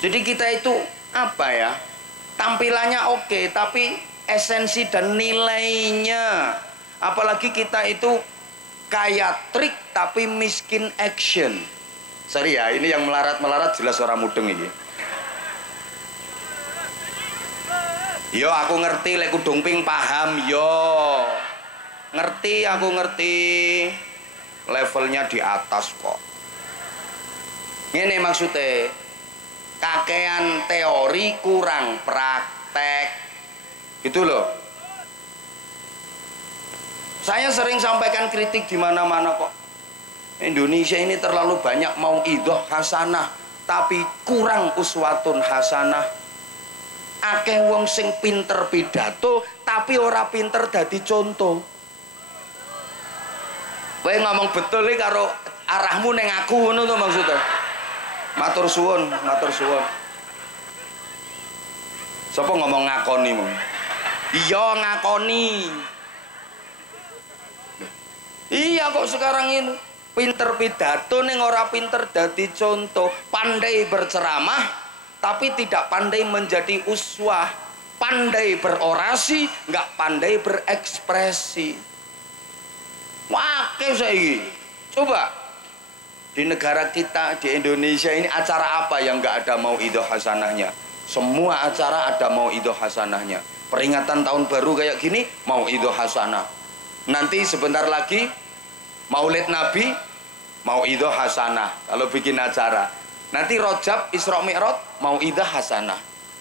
Jadi kita itu apa ya? Tampilannya oke, tapi esensi dan nilainya. Apalagi kita itu kaya trik tapi miskin action. Sorry ya, ini yang melarat-melarat jelas orang mudeng ini. Yo aku ngerti lek kudung ping paham yo. Ngerti, aku ngerti. Levelnya di atas kok. Ini maksudnya kakean teori kurang praktek. Gitu loh. Saya sering sampaikan kritik di mana-mana kok. Indonesia ini terlalu banyak mauidhah hasanah, tapi kurang uswatun hasanah. Akeh wong sing pinter pidato tapi ora pinter dadi contoh. Kowe ngomong betul iki karo arahmu ning aku ngono to maksudnya. Matur suwun, matur suwun. Sapa ngomong ngakoni mong? Iya ngakoni. Iya kok sekarang ini pinter pidato ning ora pinter dadi contoh, pandai berceramah tapi tidak pandai menjadi uswah, pandai berorasi, nggak pandai berekspresi. Wah, saiki. Coba di negara kita di Indonesia ini acara apa yang nggak ada mauidhah hasanahnya? Semua acara ada mauidhah hasanahnya. Peringatan tahun baru kayak gini mauidhah hasanah. Nanti sebentar lagi Maulid Nabi mauidhah hasanah kalau bikin acara. Nanti Rajab Isra Mi'raj mauidhah hasanah.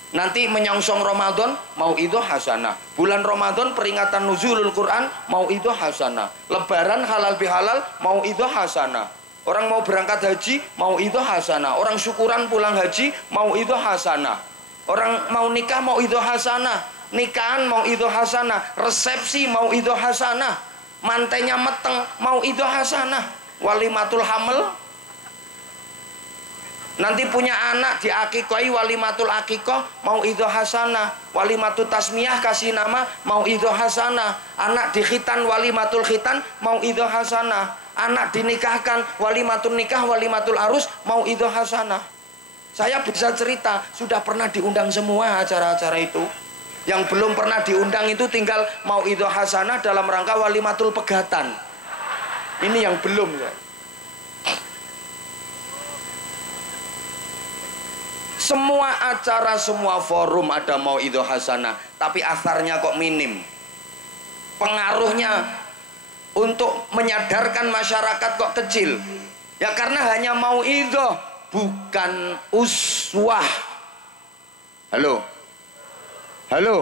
Nanti menyongsong Ramadan mauidhah hasanah. Bulan Ramadan peringatan nuzulul Quran mauidhah hasanah. Lebaran halal bihalal mauidhah hasanah. Orang mau berangkat haji mauidhah hasanah. Orang syukuran pulang haji mauidhah hasanah. Orang mau nikah mauidhah hasanah. Nikahan mauidhah hasanah. Resepsi mauidhah hasanah. Mantainya meteng mauidhah hasanah. Walimatul hamil, nanti punya anak diakikoi walimatul akikoh mauidhah hasanah. Walimatul tasmiyah kasih nama mauidhah hasanah. Anak dikhitan walimatul khitan mauidhah hasanah. Anak dinikahkan walimatul nikah walimatul arus mauidhah hasanah. Saya bisa cerita sudah pernah diundang semua acara-acara itu. Yang belum pernah diundang itu tinggal mauidhah hasanah dalam rangka walimatul pegatan. Ini yang belum ya. Semua acara, semua forum ada mauidhah hasanah, tapi asarnya kok minim. Pengaruhnya untuk menyadarkan masyarakat kok kecil. Ya karena hanya mauidhah, bukan uswah. Halo? Halo?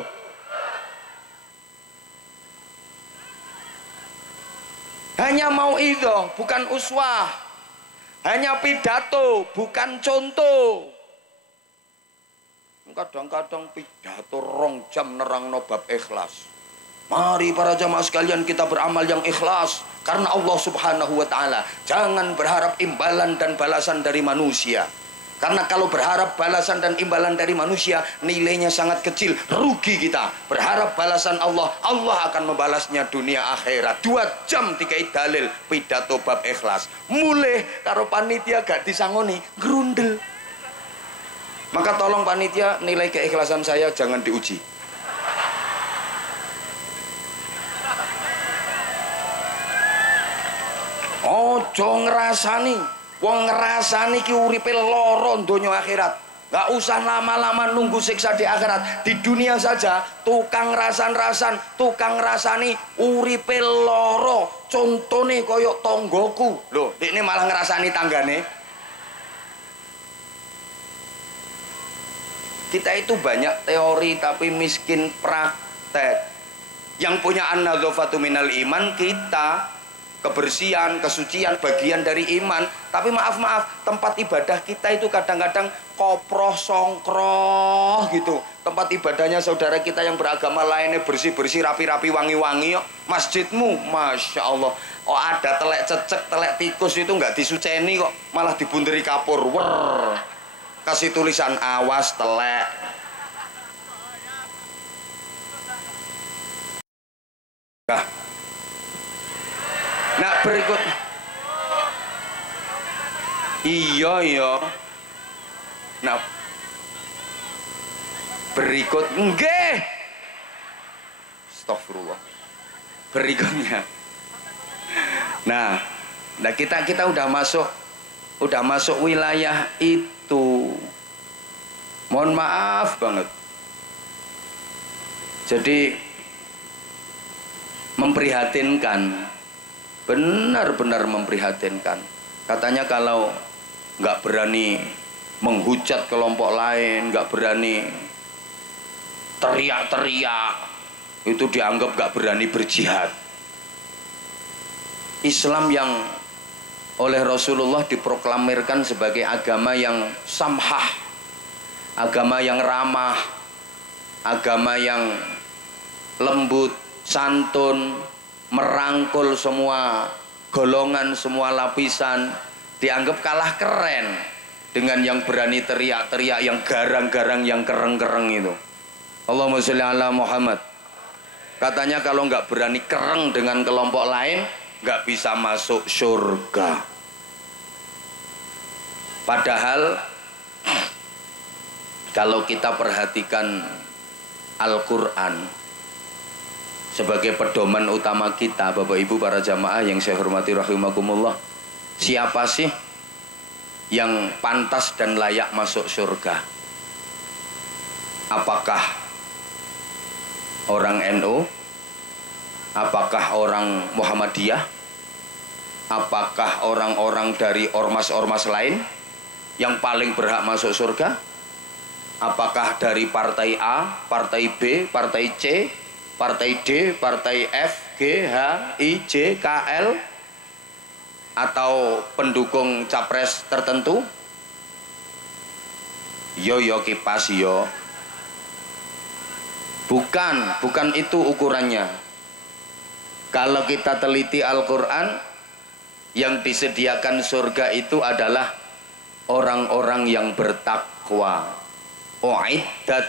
Hanya mauidhah, bukan uswah. Hanya pidato, bukan contoh. Kadang-kadang pidato 2 jam nerangno bab ikhlas. Mari para jamaah sekalian kita beramal yang ikhlas karena Allah Subhanahu wa taala. Jangan berharap imbalan dan balasan dari manusia. Karena kalau berharap balasan dan imbalan dari manusia, nilainya sangat kecil, rugi kita. Berharap balasan Allah, Allah akan membalasnya dunia akhirat. 2 jam dikai dalil pidato bab ikhlas. Mulai karo panitia gak disangoni, grundel. Maka tolong panitia, nilai keikhlasan saya jangan diuji. Ojo ngerasani. Wong ngerasani ki uripe lara donya akhirat. Gak usah lama-lama nunggu siksa di akhirat. Di dunia saja tukang rasan-rasan, tukang ngrasani uripe lara. Contone koyok tonggoku. Loh, ini malah ngerasani tanggane. Kita itu banyak teori tapi miskin praktek. Yang punya an-nadzafatu minal iman kita. Kebersihan, kesucian bagian dari iman. Tapi maaf, tempat ibadah kita itu kadang-kadang koproh songkroh gitu. Tempat ibadahnya saudara kita yang beragama lainnya bersih-bersih, rapi-rapi, wangi-wangi. Masjidmu, Masya Allah, oh ada telek cecek, telek tikus itu nggak disuceni kok, malah dibunderi kapur. Wer, kasih tulisan awas telek. Nah berikut, iya. Nah berikut, nggih. Astagfirullah. Berikutnya. Nah kita udah masuk wilayah itu. Mohon maaf banget. Jadi memprihatinkan. Benar-benar memprihatinkan. Katanya kalau nggak berani menghujat kelompok lain, nggak berani teriak-teriak, itu dianggap nggak berani berjihad. Islam yang oleh Rasulullah diproklamirkan sebagai agama yang samhah, agama yang ramah, agama yang lembut, santun, merangkul semua golongan, semua lapisan, dianggap kalah keren dengan yang berani teriak-teriak, yang garang-garang, yang kereng-kereng itu. Allahumma sholli ala Muhammad. Katanya kalau nggak berani kereng dengan kelompok lain, nggak bisa masuk surga. Padahal kalau kita perhatikan Al-Quran sebagai pedoman utama kita, Bapak Ibu para jamaah yang saya hormati rahimakumullah, siapa sih yang pantas dan layak masuk surga? Apakah orang NU? Apakah orang Muhammadiyah? Apakah orang-orang dari ormas-ormas lain yang paling berhak masuk surga? Apakah dari partai A, partai B, partai C, partai D, partai F, G, H, I, J, K, L, atau pendukung capres tertentu? Yo kipas yo. Bukan itu ukurannya. Kalau kita teliti Al-Quran, yang disediakan surga itu adalah orang-orang yang bertakwa. Uiddat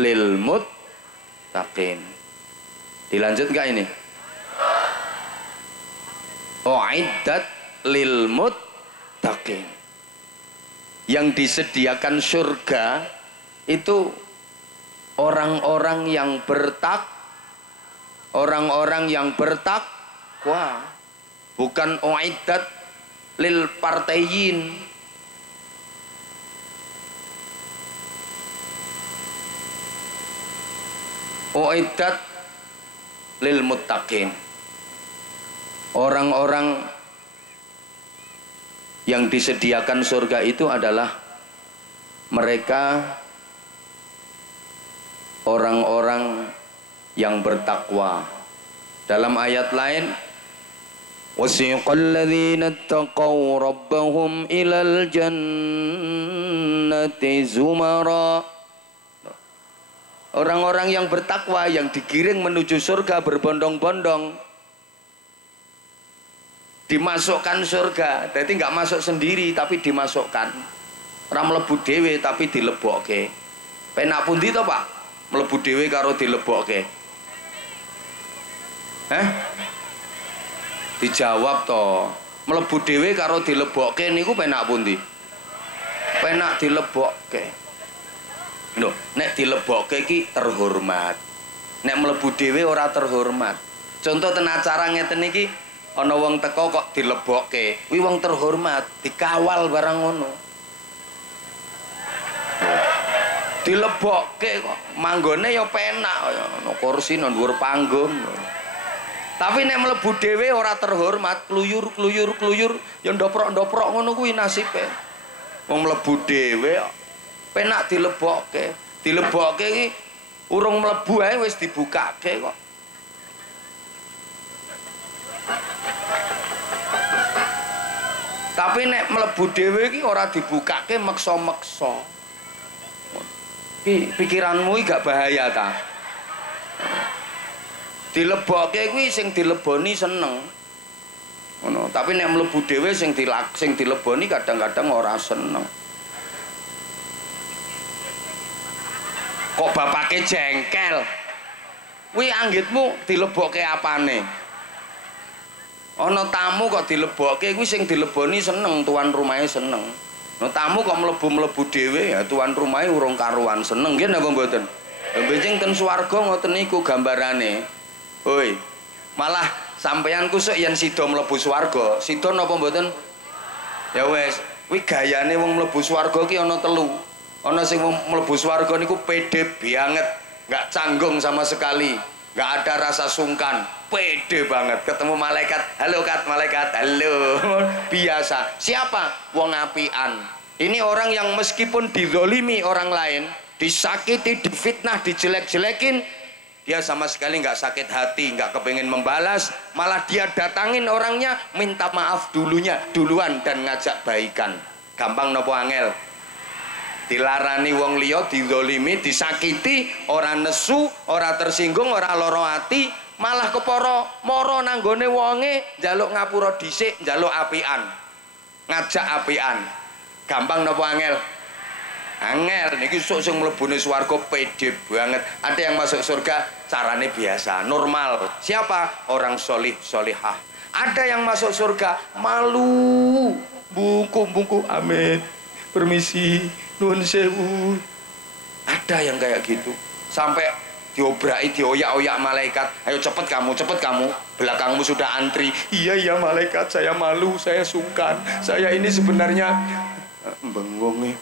lil muttaqin. Dilanjut nggak ini? Uiddat lil muttaqin. Yang disediakan surga itu orang-orang yang bertakwa, bukan uiddat lil partaiyin. Uiddat lil muttaqin. Orang-orang yang disediakan surga itu adalah mereka orang-orang yang bertakwa. Dalam ayat lain, wasiqal ladzina taqaw rabbahum ilal jannati zumara. Orang-orang yang bertakwa yang digiring menuju surga berbondong-bondong dimasukkan surga. Jadi nggak masuk sendiri tapi dimasukkan. Ora mlebu dhewe tapi dilebokke. Penak pundi to, Pak? Mlebu dhewe karo dilebokke. Dijawab to. Mlebu dhewe karo dilebokke niku penak pundi? Penak dilebokke. Loh, nek dilebokke iki terhormat. Nek mlebu dhewe ora terhormat. Contoh ten acara ngeten iki ana wong teko kok dilebokke. Kuwi wong terhormat, dikawal barang ngono. Dilebokke kok manggone ya penak kaya ana kursi nang dhuwur panggung. Tapi nek mlebu dhewe ora terhormat, kluyur ya ndoprok-ndoprok ngono kuwi nasibe. Wong mlebu dhewe penak dilebokke. Dilebokke iki urung mlebu ae wis dibukake kok. Tapi nek mlebu dhewe iki ora dibukake meksa-meksa. Iki pikiranmu iki gak bahaya ta? Dilebokke kuwi sing dileboni seneng. Ngono, tapi nek mlebu dhewe sing dileboni kadang-kadang ora seneng. Kok bapake jengkel? Kuwi anggitmu dilebokke apane? Ana tamu kok dilebokke kuwi sing dileboni seneng, tuan rumahe seneng. Nah tamu kok mlebu-mlebu dhewe ya tuan rumahe urung karuan seneng nggih napa mboten? Lha benjing ten swarga ngoten niku gambarane. Hoi. Malah sampeyan kusuk yen sida mlebu swarga, sida napa mboten? Ya wis, kuwi gayane wong mlebu swarga ki ana telu. Ana sing mlebu swarga niku pede banget, nggak canggung sama sekali, nggak ada rasa sungkan, pede banget. Ketemu malaikat, halo kat malaikat, halo, biasa. Siapa? Wong apian. Ini orang yang meskipun dizolimi orang lain, disakiti, difitnah, dijelek-jelekin, dia sama sekali nggak sakit hati, nggak kepengen membalas, malah dia datangin orangnya, minta maaf duluan dan ngajak baikan. Gampang nopo angel? Dilarani wong liya, dizolimi, disakiti, ora nesu, ora tersinggung, ora lara ati, malah kepara mara nanggone wonge njaluk ngapura dhisik, njaluk apian. Ngajak apian. Gampang napa angel? Angel niki sok sing mlebune swarga pede banget. Ada yang masuk surga carane biasa, normal. Siapa? Orang solih, solihah. Ada yang masuk surga malu, bungkuk-bungkuk, amin, permisi, nuwun sewu. Ada yang kayak gitu sampai diobrai, dioyak-oyak malaikat, ayo cepet kamu, belakangmu sudah antri. Iya malaikat, saya malu, saya sungkan, saya ini sebenarnya bengong nih,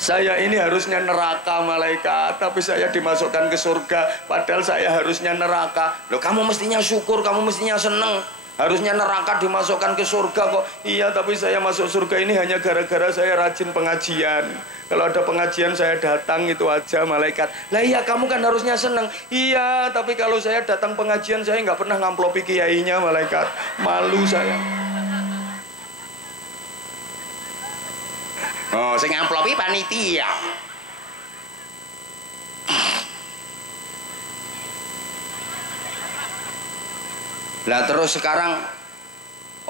saya ini harusnya neraka malaikat, tapi saya dimasukkan ke surga, padahal saya harusnya neraka. Loh, kamu mestinya syukur, kamu mestinya seneng. Harusnya neraka dimasukkan ke surga kok. Iya, tapi saya masuk surga ini hanya gara-gara saya rajin pengajian. Kalau ada pengajian saya datang, itu aja malaikat. Lah iya, kamu kan harusnya seneng. Iya, tapi kalau saya datang pengajian saya nggak pernah ngamplopi kiainya malaikat. Malu saya. Oh, saya ngamplopi panitia. Lah terus sekarang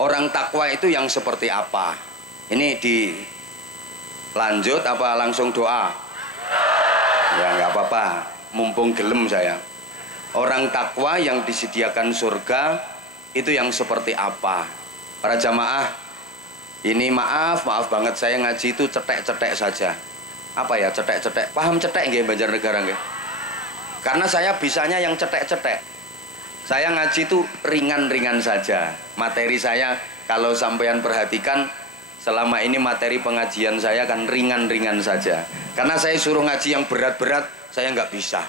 orang takwa itu yang seperti apa? Ini dilanjut apa langsung doa? Ya nggak apa-apa, mumpung gelem saya. Orang takwa yang disediakan surga itu yang seperti apa? Para jamaah, ini maaf banget saya ngaji itu cetek-cetek saja. Apa ya cetek-cetek? Paham cetek nggih Banjarnegara nggih? Karena saya bisanya yang cetek-cetek. Saya ngaji itu ringan-ringan saja. Materi saya kalau sampean perhatikan selama ini materi pengajian saya kan ringan-ringan saja. Karena saya suruh ngaji yang berat-berat saya nggak bisa.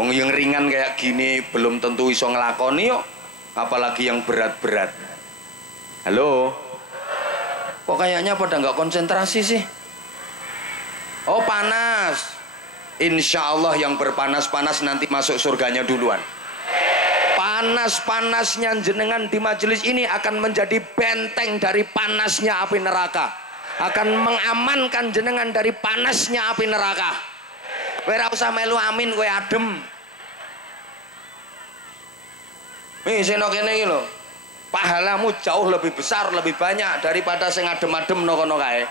Wong yang ringan kayak gini belum tentu iso ngelakoni yuk, apalagi yang berat-berat. Halo? Kok kayaknya pada nggak konsentrasi sih? Oh panas. Insya Allah yang berpanas-panas nanti masuk surganya duluan. Panas-panasnya jenengan di majelis ini akan menjadi benteng dari panasnya api neraka. akan mengamankan jenengan dari panasnya api neraka. Kowe ora usah melu amin, kowe adem. Seno kene iki lho. Pahalamu jauh lebih besar, lebih banyak daripada sing adem-adem no kono kae.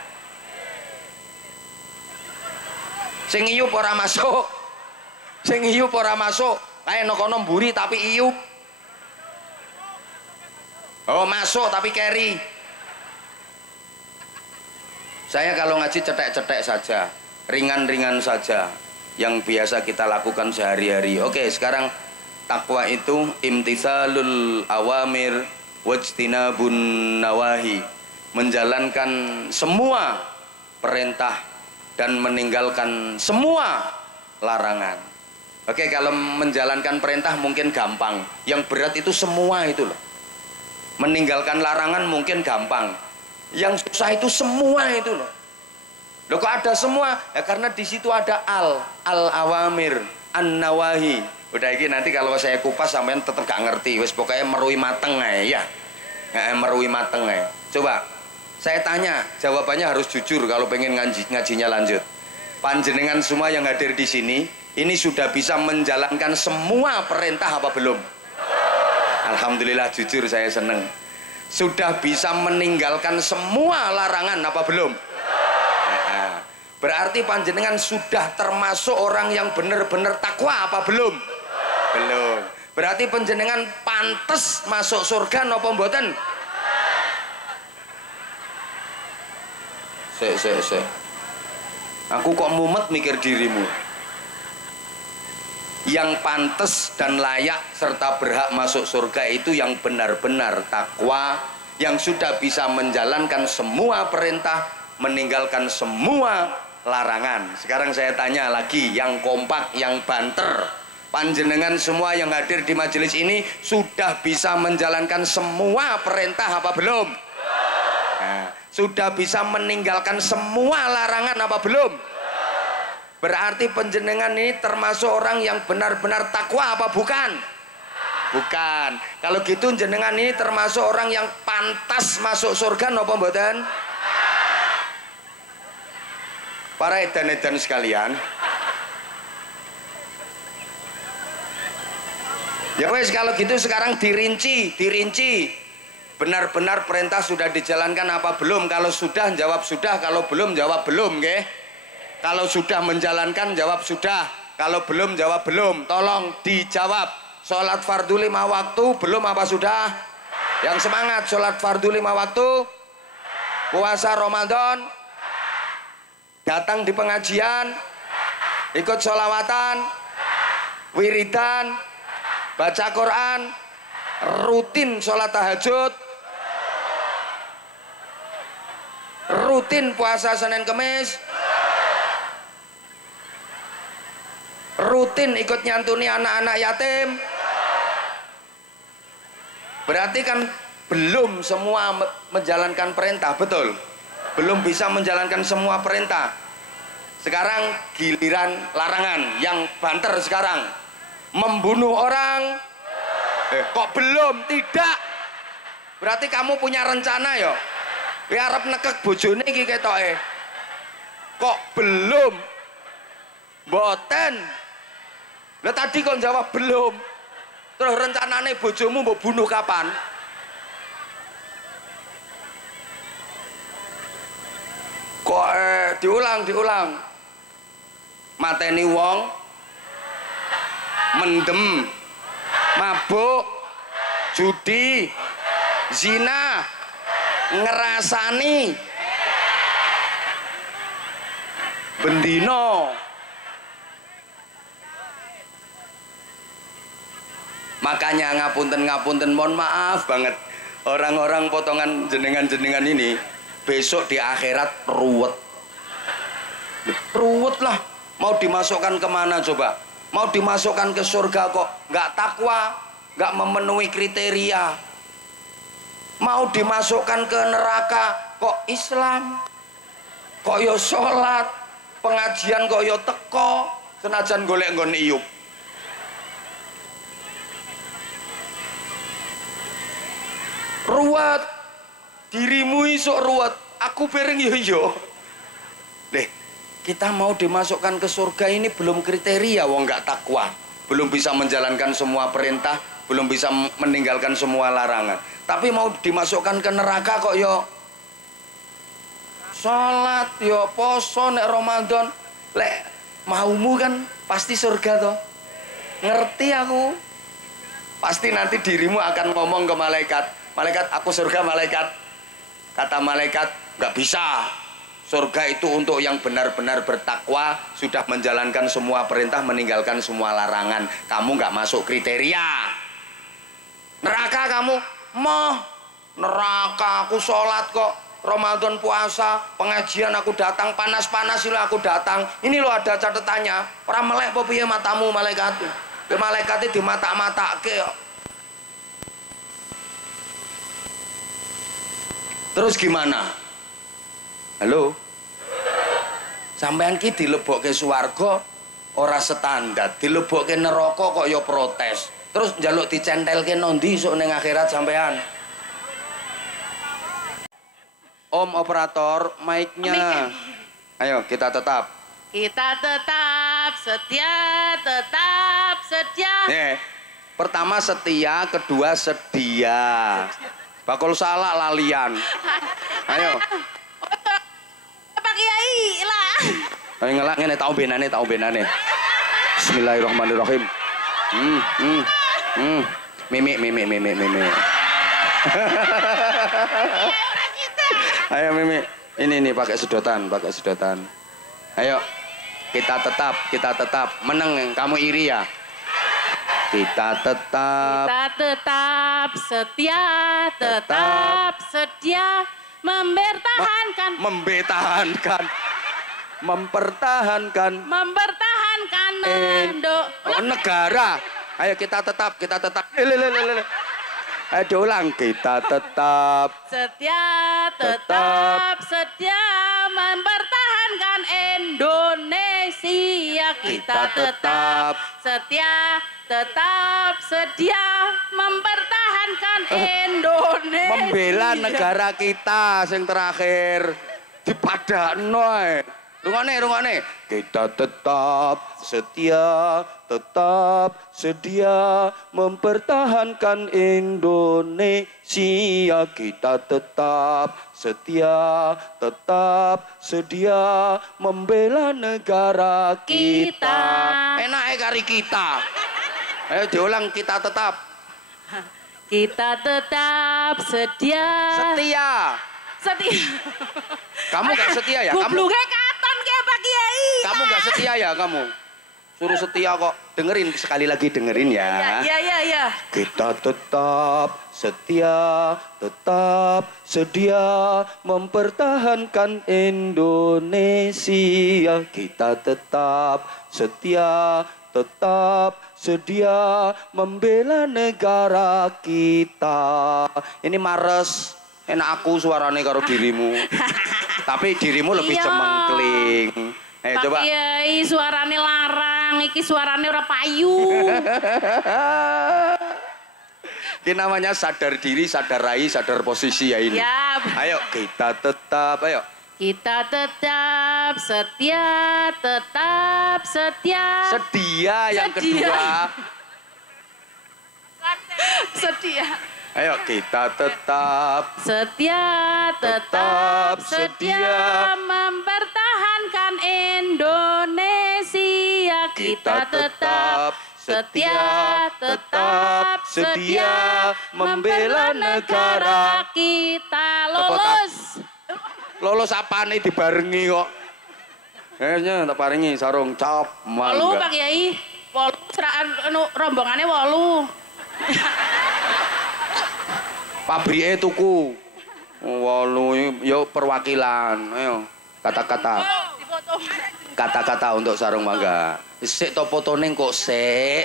Sing iyup ora masuk. Sing iyup ora masuk, kae no kono mburi tapi iyup. Oh, masuk tapi carry. Saya kalau ngaji cetek-cetek saja, ringan-ringan saja yang biasa kita lakukan sehari-hari. Oke, sekarang takwa itu imtithalul awamir wajtinabun nawahi, menjalankan semua perintah dan meninggalkan semua larangan. Oke, kalau menjalankan perintah mungkin gampang, yang berat itu semua itu loh. Meninggalkan larangan mungkin gampang, yang susah itu semua itu loh. Loh kok ada semua? Ya karena di situ ada al-awamir, an-nawahi. Udah ini nanti kalau saya kupas sampean tetep gak ngerti. Wes pokoknya merui mateng aja ya. Merui mateng aja. Coba saya tanya, jawabannya harus jujur kalau pengen ngajinya lanjut. Panjenengan semua yang hadir di sini, ini sudah bisa menjalankan semua perintah apa belum? Alhamdulillah, jujur saya seneng. Sudah bisa meninggalkan semua larangan apa belum? Berarti panjenengan sudah termasuk orang yang benar-benar takwa apa belum? Belum. Berarti panjenengan pantes masuk surga napa mboten? Sik. Aku kok mumet mikir dirimu. Yang pantes dan layak serta berhak masuk surga itu yang benar-benar takwa, yang sudah bisa menjalankan semua perintah, meninggalkan semua larangan. Sekarang saya tanya lagi, yang kompak, yang banter, panjenengan semua yang hadir di majelis ini sudah bisa menjalankan semua perintah apa belum? Nah, sudah bisa meninggalkan semua larangan apa belum? Berarti panjenengan ini termasuk orang yang benar-benar takwa apa bukan? Bukan. Kalau gitu jenengan ini termasuk orang yang pantas masuk surga napa mboten? Para edan-edan sekalian, ya wes kalau gitu sekarang dirinci. Benar-benar perintah sudah dijalankan apa belum? Kalau sudah jawab sudah, kalau belum jawab belum, nggih. Kalau sudah menjalankan jawab sudah, kalau belum jawab belum. Tolong dijawab. Sholat fardu 5 waktu belum apa sudah? Yang semangat sholat fardu 5 waktu, puasa Ramadan, datang di pengajian, ikut sholawatan, wiridan, baca Quran, rutin sholat tahajud, rutin puasa Senin Kemis, rutin ikut nyantuni anak-anak yatim. Berarti kan belum semua menjalankan perintah, betul? Belum bisa menjalankan semua perintah. Sekarang giliran larangan, yang banter sekarang membunuh orang. Kok belum? Tidak. Berarti kamu punya rencana ya. Arep nekek bojone iki ketoke. Kok belum? Mboten. Lah tadi kok jawab belum. Terus rencanane bojomu mbok bunuh kapan? Kok diulang. Mateni wong, mendem, mabuk, judi, zina, ngerasani, bendino. Makanya ngapunten, mohon maaf banget orang-orang potongan jenengan-jenengan ini besok di akhirat ruwet lah. Mau dimasukkan kemana coba? Mau dimasukkan ke surga kok nggak takwa, nggak memenuhi kriteria. Mau dimasukkan ke neraka kok Islam, kok yo sholat, pengajian kok yo teko, senajan golek nggon iyup. Ruwet, dirimu isuk ruwet, aku bareng yo. Deh, kita mau dimasukkan ke surga ini belum kriteria wong nggak takwa, belum bisa menjalankan semua perintah, belum bisa meninggalkan semua larangan. Tapi mau dimasukkan ke neraka kok yo salat, yo poso nek Ramadan. Lek maumu kan pasti surga toh. Ngerti aku. Pasti nanti dirimu akan ngomong ke malaikat, malaikat aku surga malaikat. Kata malaikat, nggak bisa. Surga itu untuk yang benar-benar bertakwa, sudah menjalankan semua perintah, meninggalkan semua larangan. Kamu nggak masuk kriteria. Neraka kamu, moh neraka aku sholat kok, Ramadan puasa, pengajian aku datang, panas-panas itu aku datang. Ini loh ada catatannya, orang melek apa piye matamu malaikat. Ke malaikatnya di mata-mata ke. Terus gimana? Halo? Sampean ki dilebokke swarga ora standar, dilebokke neraka kok ya protes. Terus njaluk dicentelke nondi sok ning akhirat sampean. Om operator, mic-nya. Ayo kita tetap. Kita tetap setia, tetap setia. Pertama setia, kedua sedia. Bakul salah lalian. Ayo. Pak Kiai lah. Ayo ngelak ngene tau benane. Bismillahirrahmanirrahim. Mimi. Ayo Mimi. Ini pakai sedotan. Ayo. Kita tetap menang. Kamu iri ya? Kita tetap setia, tetap setia, mempertahankan negara. Ayo kita tetap. Ayo diulang. Kita tetap setia, mempertahankan Indonesia. Kita tetap setia, tetap sedia, mempertahankan Indonesia. Membela negara kita sing terakhir dipadakno ae. Rungokne. Kita tetap setia, mempertahankan Indonesia. Kita tetap setia, membela negara kita. Enake kari kita. Ayo diulang, kita tetap. Kita tetap setia. Kamu gak setia ya? Gobloke katon ke Pak Kiai. Kamu gak setia ya kamu? Suruh setia kok. Dengerin sekali lagi ya. Iya. Kita tetap setia, mempertahankan Indonesia. Kita tetap setia, membela negara kita. Ini Mares. Enak aku suarane karo dirimu. Tapi dirimu lebih cemengkling. Ayo coba. Pak Kiai suarane larang, iki suarane ora payu. Ini namanya sadar diri, sadar rai, sadar posisi ya ini. Ya. Ayo kita tetap, ayo. Kita tetap setia. Sedia yang kedua. Setia. Ayo kita tetap setia, mempertahankan Indonesia. Kita tetap setia, membela negara kita. Lolos apa nih dibarengi kok? Kayaknya tak paringi sarung cap mangga. Wolu Pak Kiai, wolu rombongannya wolu. Pabrike tuku. Wolu yo perwakilan. Ayo kata-kata. Kata-kata untuk sarung mangga. Sik to fotone kok sik.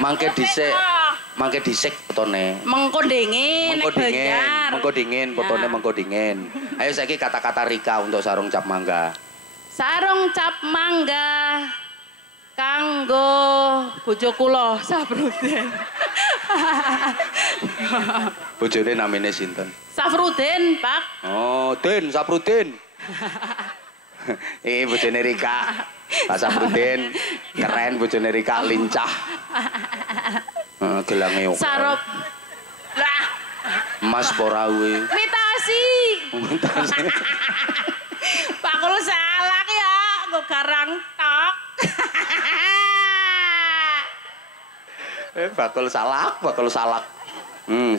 Mangke dhisik fotone. Mengko dingin fotone mengko dingin. Ayo saiki kata-kata Rika untuk sarung cap mangga. Sarung cap mangga kanggo bojo kula sabruden. Bojone namine sinten? Safrudin, Pak. Oh, Den, Saprudin. Bojone Rika. Pak Saprudin. Keren bojone Rika, lincah. Gelange oke. Sarop. Lah, Mas porawe. mitasi. Bakul salak ya, nggo garang tok. Bakul salak.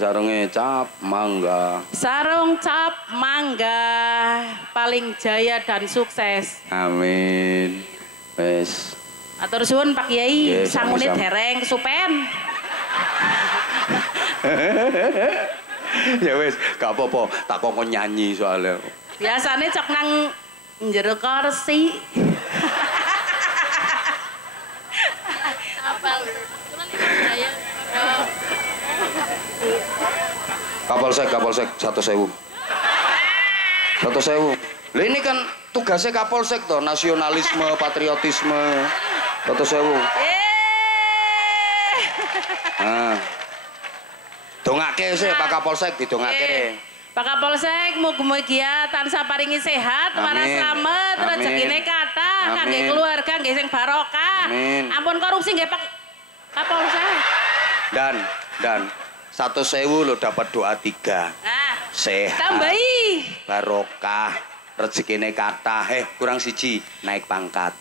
Sarunge cap mangga. Sarung cap mangga, paling jaya dan sukses. Amin. Wes. Atur suwun Pak Kiai, Nggih, sangune sama-sama. dereng kesupen. Ya wes, gak apa-apa. Tak kongkon nyanyi soalnya. Biasane cok nang njero kursi. Kapolsek 1.000. 1.000. Lah ini kan tugasnya Kapolsek toh, nasionalisme, patriotisme. 1.000. Nah. Dongake sih Pak Kapolsek didongake. Pak Kapolsek mugi-mugi tansah paringi sehat, waras Amin. slamet, Amin. rezekine kathah, kangge Amin. keluarga nggih sing barokah. Amin. Ampun korupsi nggih Pak Kapolsek. Dan 1.000 lo dapat doa 3. Nah, Sehat. tambahi. Barokah. Rezekine kathah. Kurang siji, naik pangkat.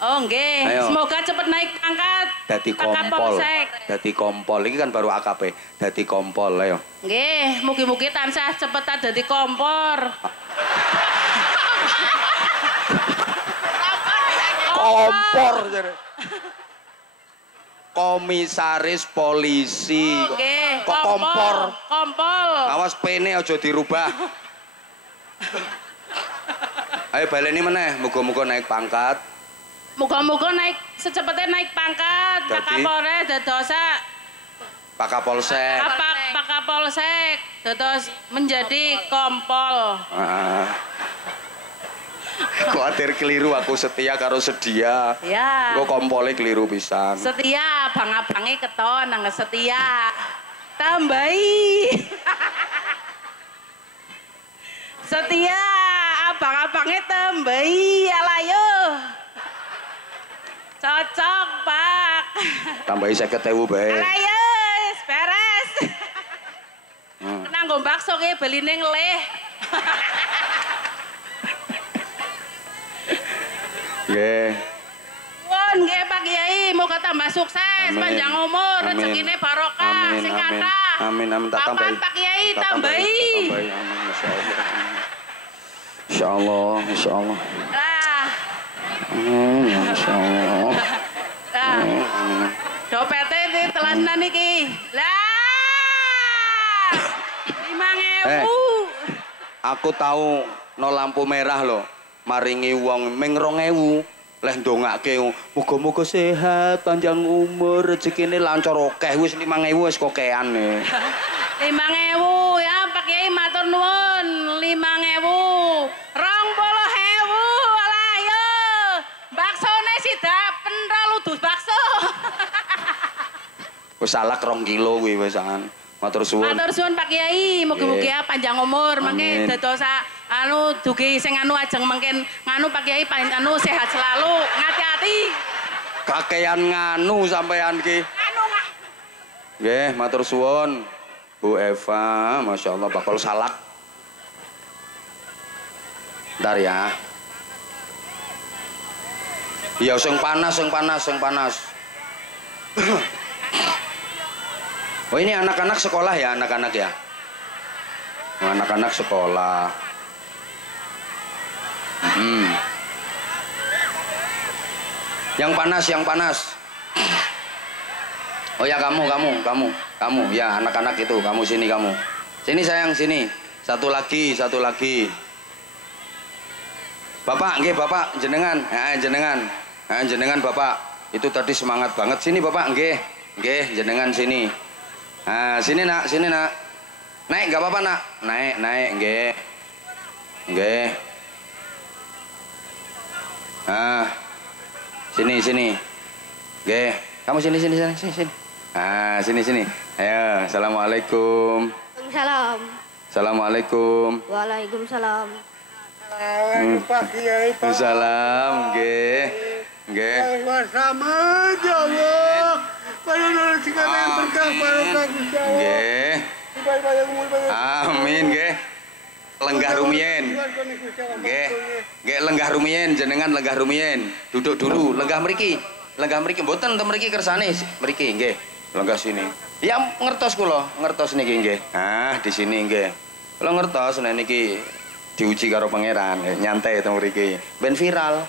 Oh nggih, Ayo. semoga cepet naik pangkat. Dadi Pak kompol. Kapolsek. Dadi kompol. Iki kan baru AKP. Dadi kompol ayo. Nggih, mugi-mugi tansah cepet dadi kompor. Kompor jare. Komisaris polisi. Nggih, Kok kompor? Kompol. Awas pene aja dirubah. Ayo baleni meneh, muga-muga naik pangkat. Muga-muga naik secepatnya naik pangkat. Pak Dadi? Kapolres dadosa Pak Kapolsek. Pak Kapolsek dados menjadi kompol. Kuatir keliru aku setia karo sedia. Ya. Kok kompole keliru pisan. Setia, abang-abange keton nang setia. Tambahi. Setia, abang-abange tambahi alayo. Cocok, Pak. Tambahi 50.000 bae. Alayo, wis beres. Kena nggo bakso ki beline ngelih. Nggih. Won nggih Pak Kiai, muga tambah sukses, Amin. panjang umur, Amin. rezekine barokah, Amin, sing amin. kathah. Amin, tak tambahi. Papan Pak Kiai Tak tambahi. Tambahi, amin, masyaallah. Insyaallah, insyaallah. Lah, Amin, ya insyaallah. lah. Amin. Dopete iki telanan iki. Lah. 5.000. Aku tahu no lampu merah loh. Maringi wong ming 2.000. Leh ndongake muga-muga sehat, panjang umur, rezekine lancar akeh. Wis 5.000 wis kokean e. 5.000 ya Pak Kiai matur nuwun. 5.000. 20.000. Alah yo. Baksone sidak penra ludus bakso. Wis salak 2 kilo kuwi wisan. Matur suwun. Matur suwun Pak Kiai, mugi-mugi Nggih. panjang umur, mangke Amin. dadosa dugi sing ajeng mungkin Pak Kiai sehat selalu, ngati-ati. Kakean nganu sampean ki. Ngah. Nggih, matur suwun. Bu Eva, Masya Allah bakal salak. Ntar ya. Iya, sing panas. Oh ini anak-anak sekolah ya, anak-anak ya. Anak-anak sekolah. Yang panas. Oh ya kamu ya anak-anak itu kamu sini sayang sini. Satu lagi. Bapak, nggih bapak jenengan, jenengan bapak. Itu tadi semangat banget sini bapak, nggih jenengan sini. Nah, sini nak. Naik nggak apa-apa nak. Naik, nggih. Nah, sini. Nggih. Kamu sini. Nah, sini. Ayo, assalamualaikum. Waalaikumsalam. Assalamualaikum. Waalaikumsalam. Waalaikumsalam. Nggih. Nggih. Sama aja Allah. Pada nurut segala yang berkah barokah Gusti Allah. Nggih. Amin nggih. Lenggah rumiyin. Nggih. Nggih lenggah rumiyin jenengan lenggah rumiyin. Duduk dulu lenggah mriki. Lenggah mriki mboten ten mriki kersane mriki nggih. Lenggah sini. Ya ngertos kula, ngertos niki nggih. Ah, di sini nggih. Kula ngertos nek niki diuji karo pangeran, nyantai teng mriki. Ben viral.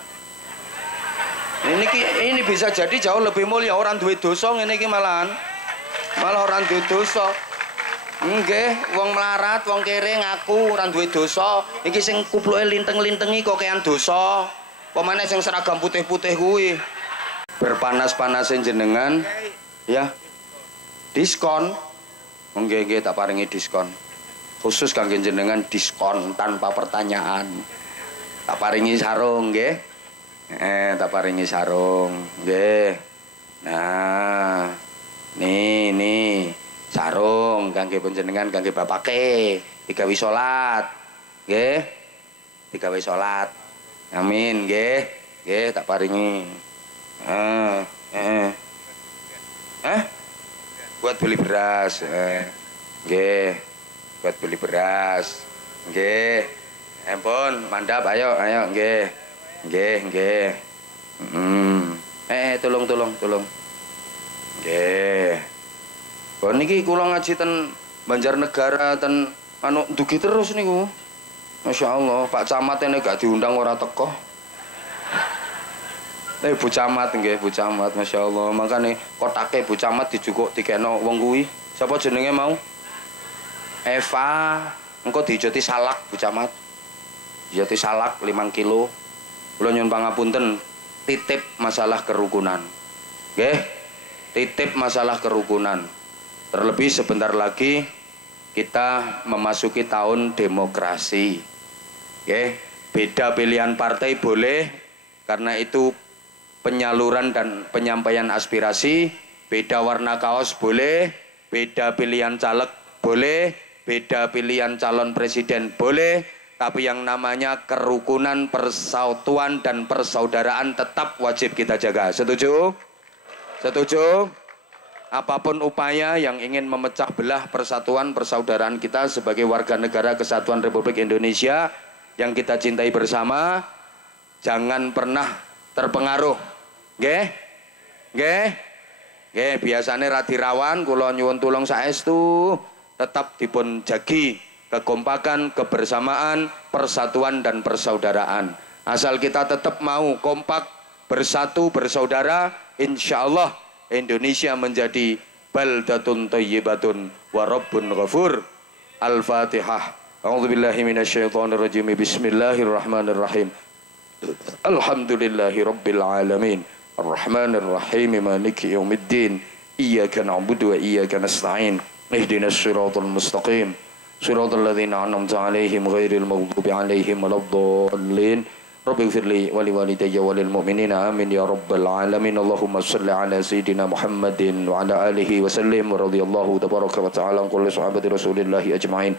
Ini bisa jadi jauh lebih mulia orang duwe dosa ngene iki malahan. Malah orang duwe dosa. Nggih, wong melarat, wong kere ngaku ora duwe dosa. Iki sing kupluke linteng-lintengi kok kean dosa. Pemane sing seragam putih-putih kuwi. Berpanas-panasin jenengan ya. Diskon. Nggih, tak paringi diskon. Khusus kangge jenengan diskon tanpa pertanyaan. Tak paringi sarung nggih. Tak paringi sarung nggih. Nah, nih sarung kangge panjenengan kangge bapake digawe salat. Nggih. Digawe salat. Amin nggih. Nggih, tak paringi. Buat beli beras. Nggih. Buat beli beras. Nggih. Ampun, mandap ayo nggih. Nggih. Tolong. Nggih. Bon niki kula ngaji ten Banjarnegara ten anu dugi terus niku. Masyaallah, Pak Camat ini gak diundang ora teko. Bu Camat nggih, Bu Camat, masyaallah. Makane kotake Bu Camat dijukuk dikeno wong kuwi. Sapa jenenge mau? Eva. Engko dijoti salak Bu Camat. Dijoti salak 5 kilo. Kula nyuwun pangapunten, titip masalah kerukunan. Nggih. Titip masalah kerukunan. Terlebih sebentar lagi kita memasuki tahun demokrasi. Nggih. Beda pilihan partai boleh, karena itu penyaluran dan penyampaian aspirasi. Beda warna kaos boleh, beda pilihan caleg boleh, beda pilihan calon presiden boleh, tapi yang namanya kerukunan, persautuan dan persaudaraan tetap wajib kita jaga. Setuju? Setuju? Apapun upaya yang ingin memecah belah persatuan persaudaraan kita sebagai warga negara kesatuan Republik Indonesia yang kita cintai bersama, jangan pernah terpengaruh. Nggih, biasane radirawan kula nyuwun tulung saestu tetap dipun jagi kekompakan, kebersamaan, persatuan dan persaudaraan. Asal kita tetap mau kompak, bersatu, bersaudara, insyaallah Indonesia menjadi baldatun thayyibatun wa rabbun ghafur. Al-Fatihah. A'udzubillahi minasyaitonirrajim. Bismillahirrahmanirrahim. Alhamdulillahi rabbil alamin. Ar-Rahmanir-Rahim. Maliki yaumiddin. Iyyaka na'budu wa iyyaka nasta'in. Ihdinas siratal mustaqim. Siratal ladzina an'amta 'alaihim ghairil maghdubi 'alaihim waladdallin. Rabbi ighfirli wa liwalidayya wa lil mu'minina amin ya rabbal alamin. Allahumma shalli ala sayyidina Muhammadin wa ala alihi wa sallim wa radhiyallahu tabaraka wa ta'ala an kulli sahabati Rasulillahi ajma'in.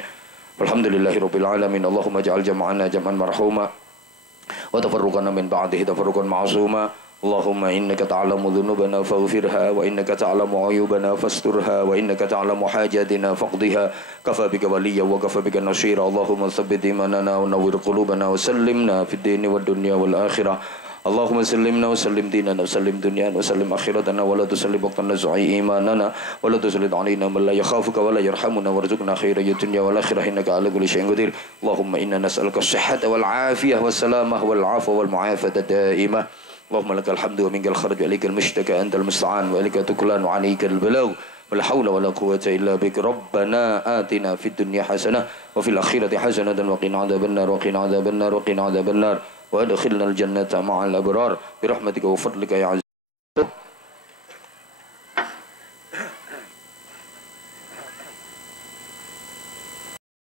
Alhamdulillahi rabbil alamin. Allahumma ij'al jam'ana jam'an marhuma wa tafarruqana min ba'dihi tafarruqan ma'suma. Allahumma innaka ta'lamu dhunubana faghfirha wa innaka ta'lamu ayubana fasturha wa innaka ta'lamu hajatina faqdiha kafa bika waliyya wa kafa bika nasira. Allahumma thabbit imanana wa nawwir qulubana wa sallimna fid dini wad dunya wal akhirah. Allahumma sallimna wa sallim dinana wa sallim dunyana wa sallim akhiratana wa la tusallim waqtana zu'i imanana wa la tusallit alaina man la yakhafuka wa la yarhamuna warzuqna khairal dunya wal akhirah innaka ala kulli syai'in qadir. Allahumma inna nas'aluka as-sihhata wal 'afiyah was salamah wal 'afwa wal mu'afata daimah. اللهم لك الحمد ومنك الخرج وإليك المشتكى أنت المستعان وإليك تكلان وعليك البلاغ ولا حول ولا قوة إلا بك. ربنا آتنا في الدنيا حسنة وفي الآخرة حسنة وقنا عذاب النار وقنا عذاب النار وقنا عذاب النار وأدخلنا الجنة مع الأبرار برحمتك وفضلك يا عزيز.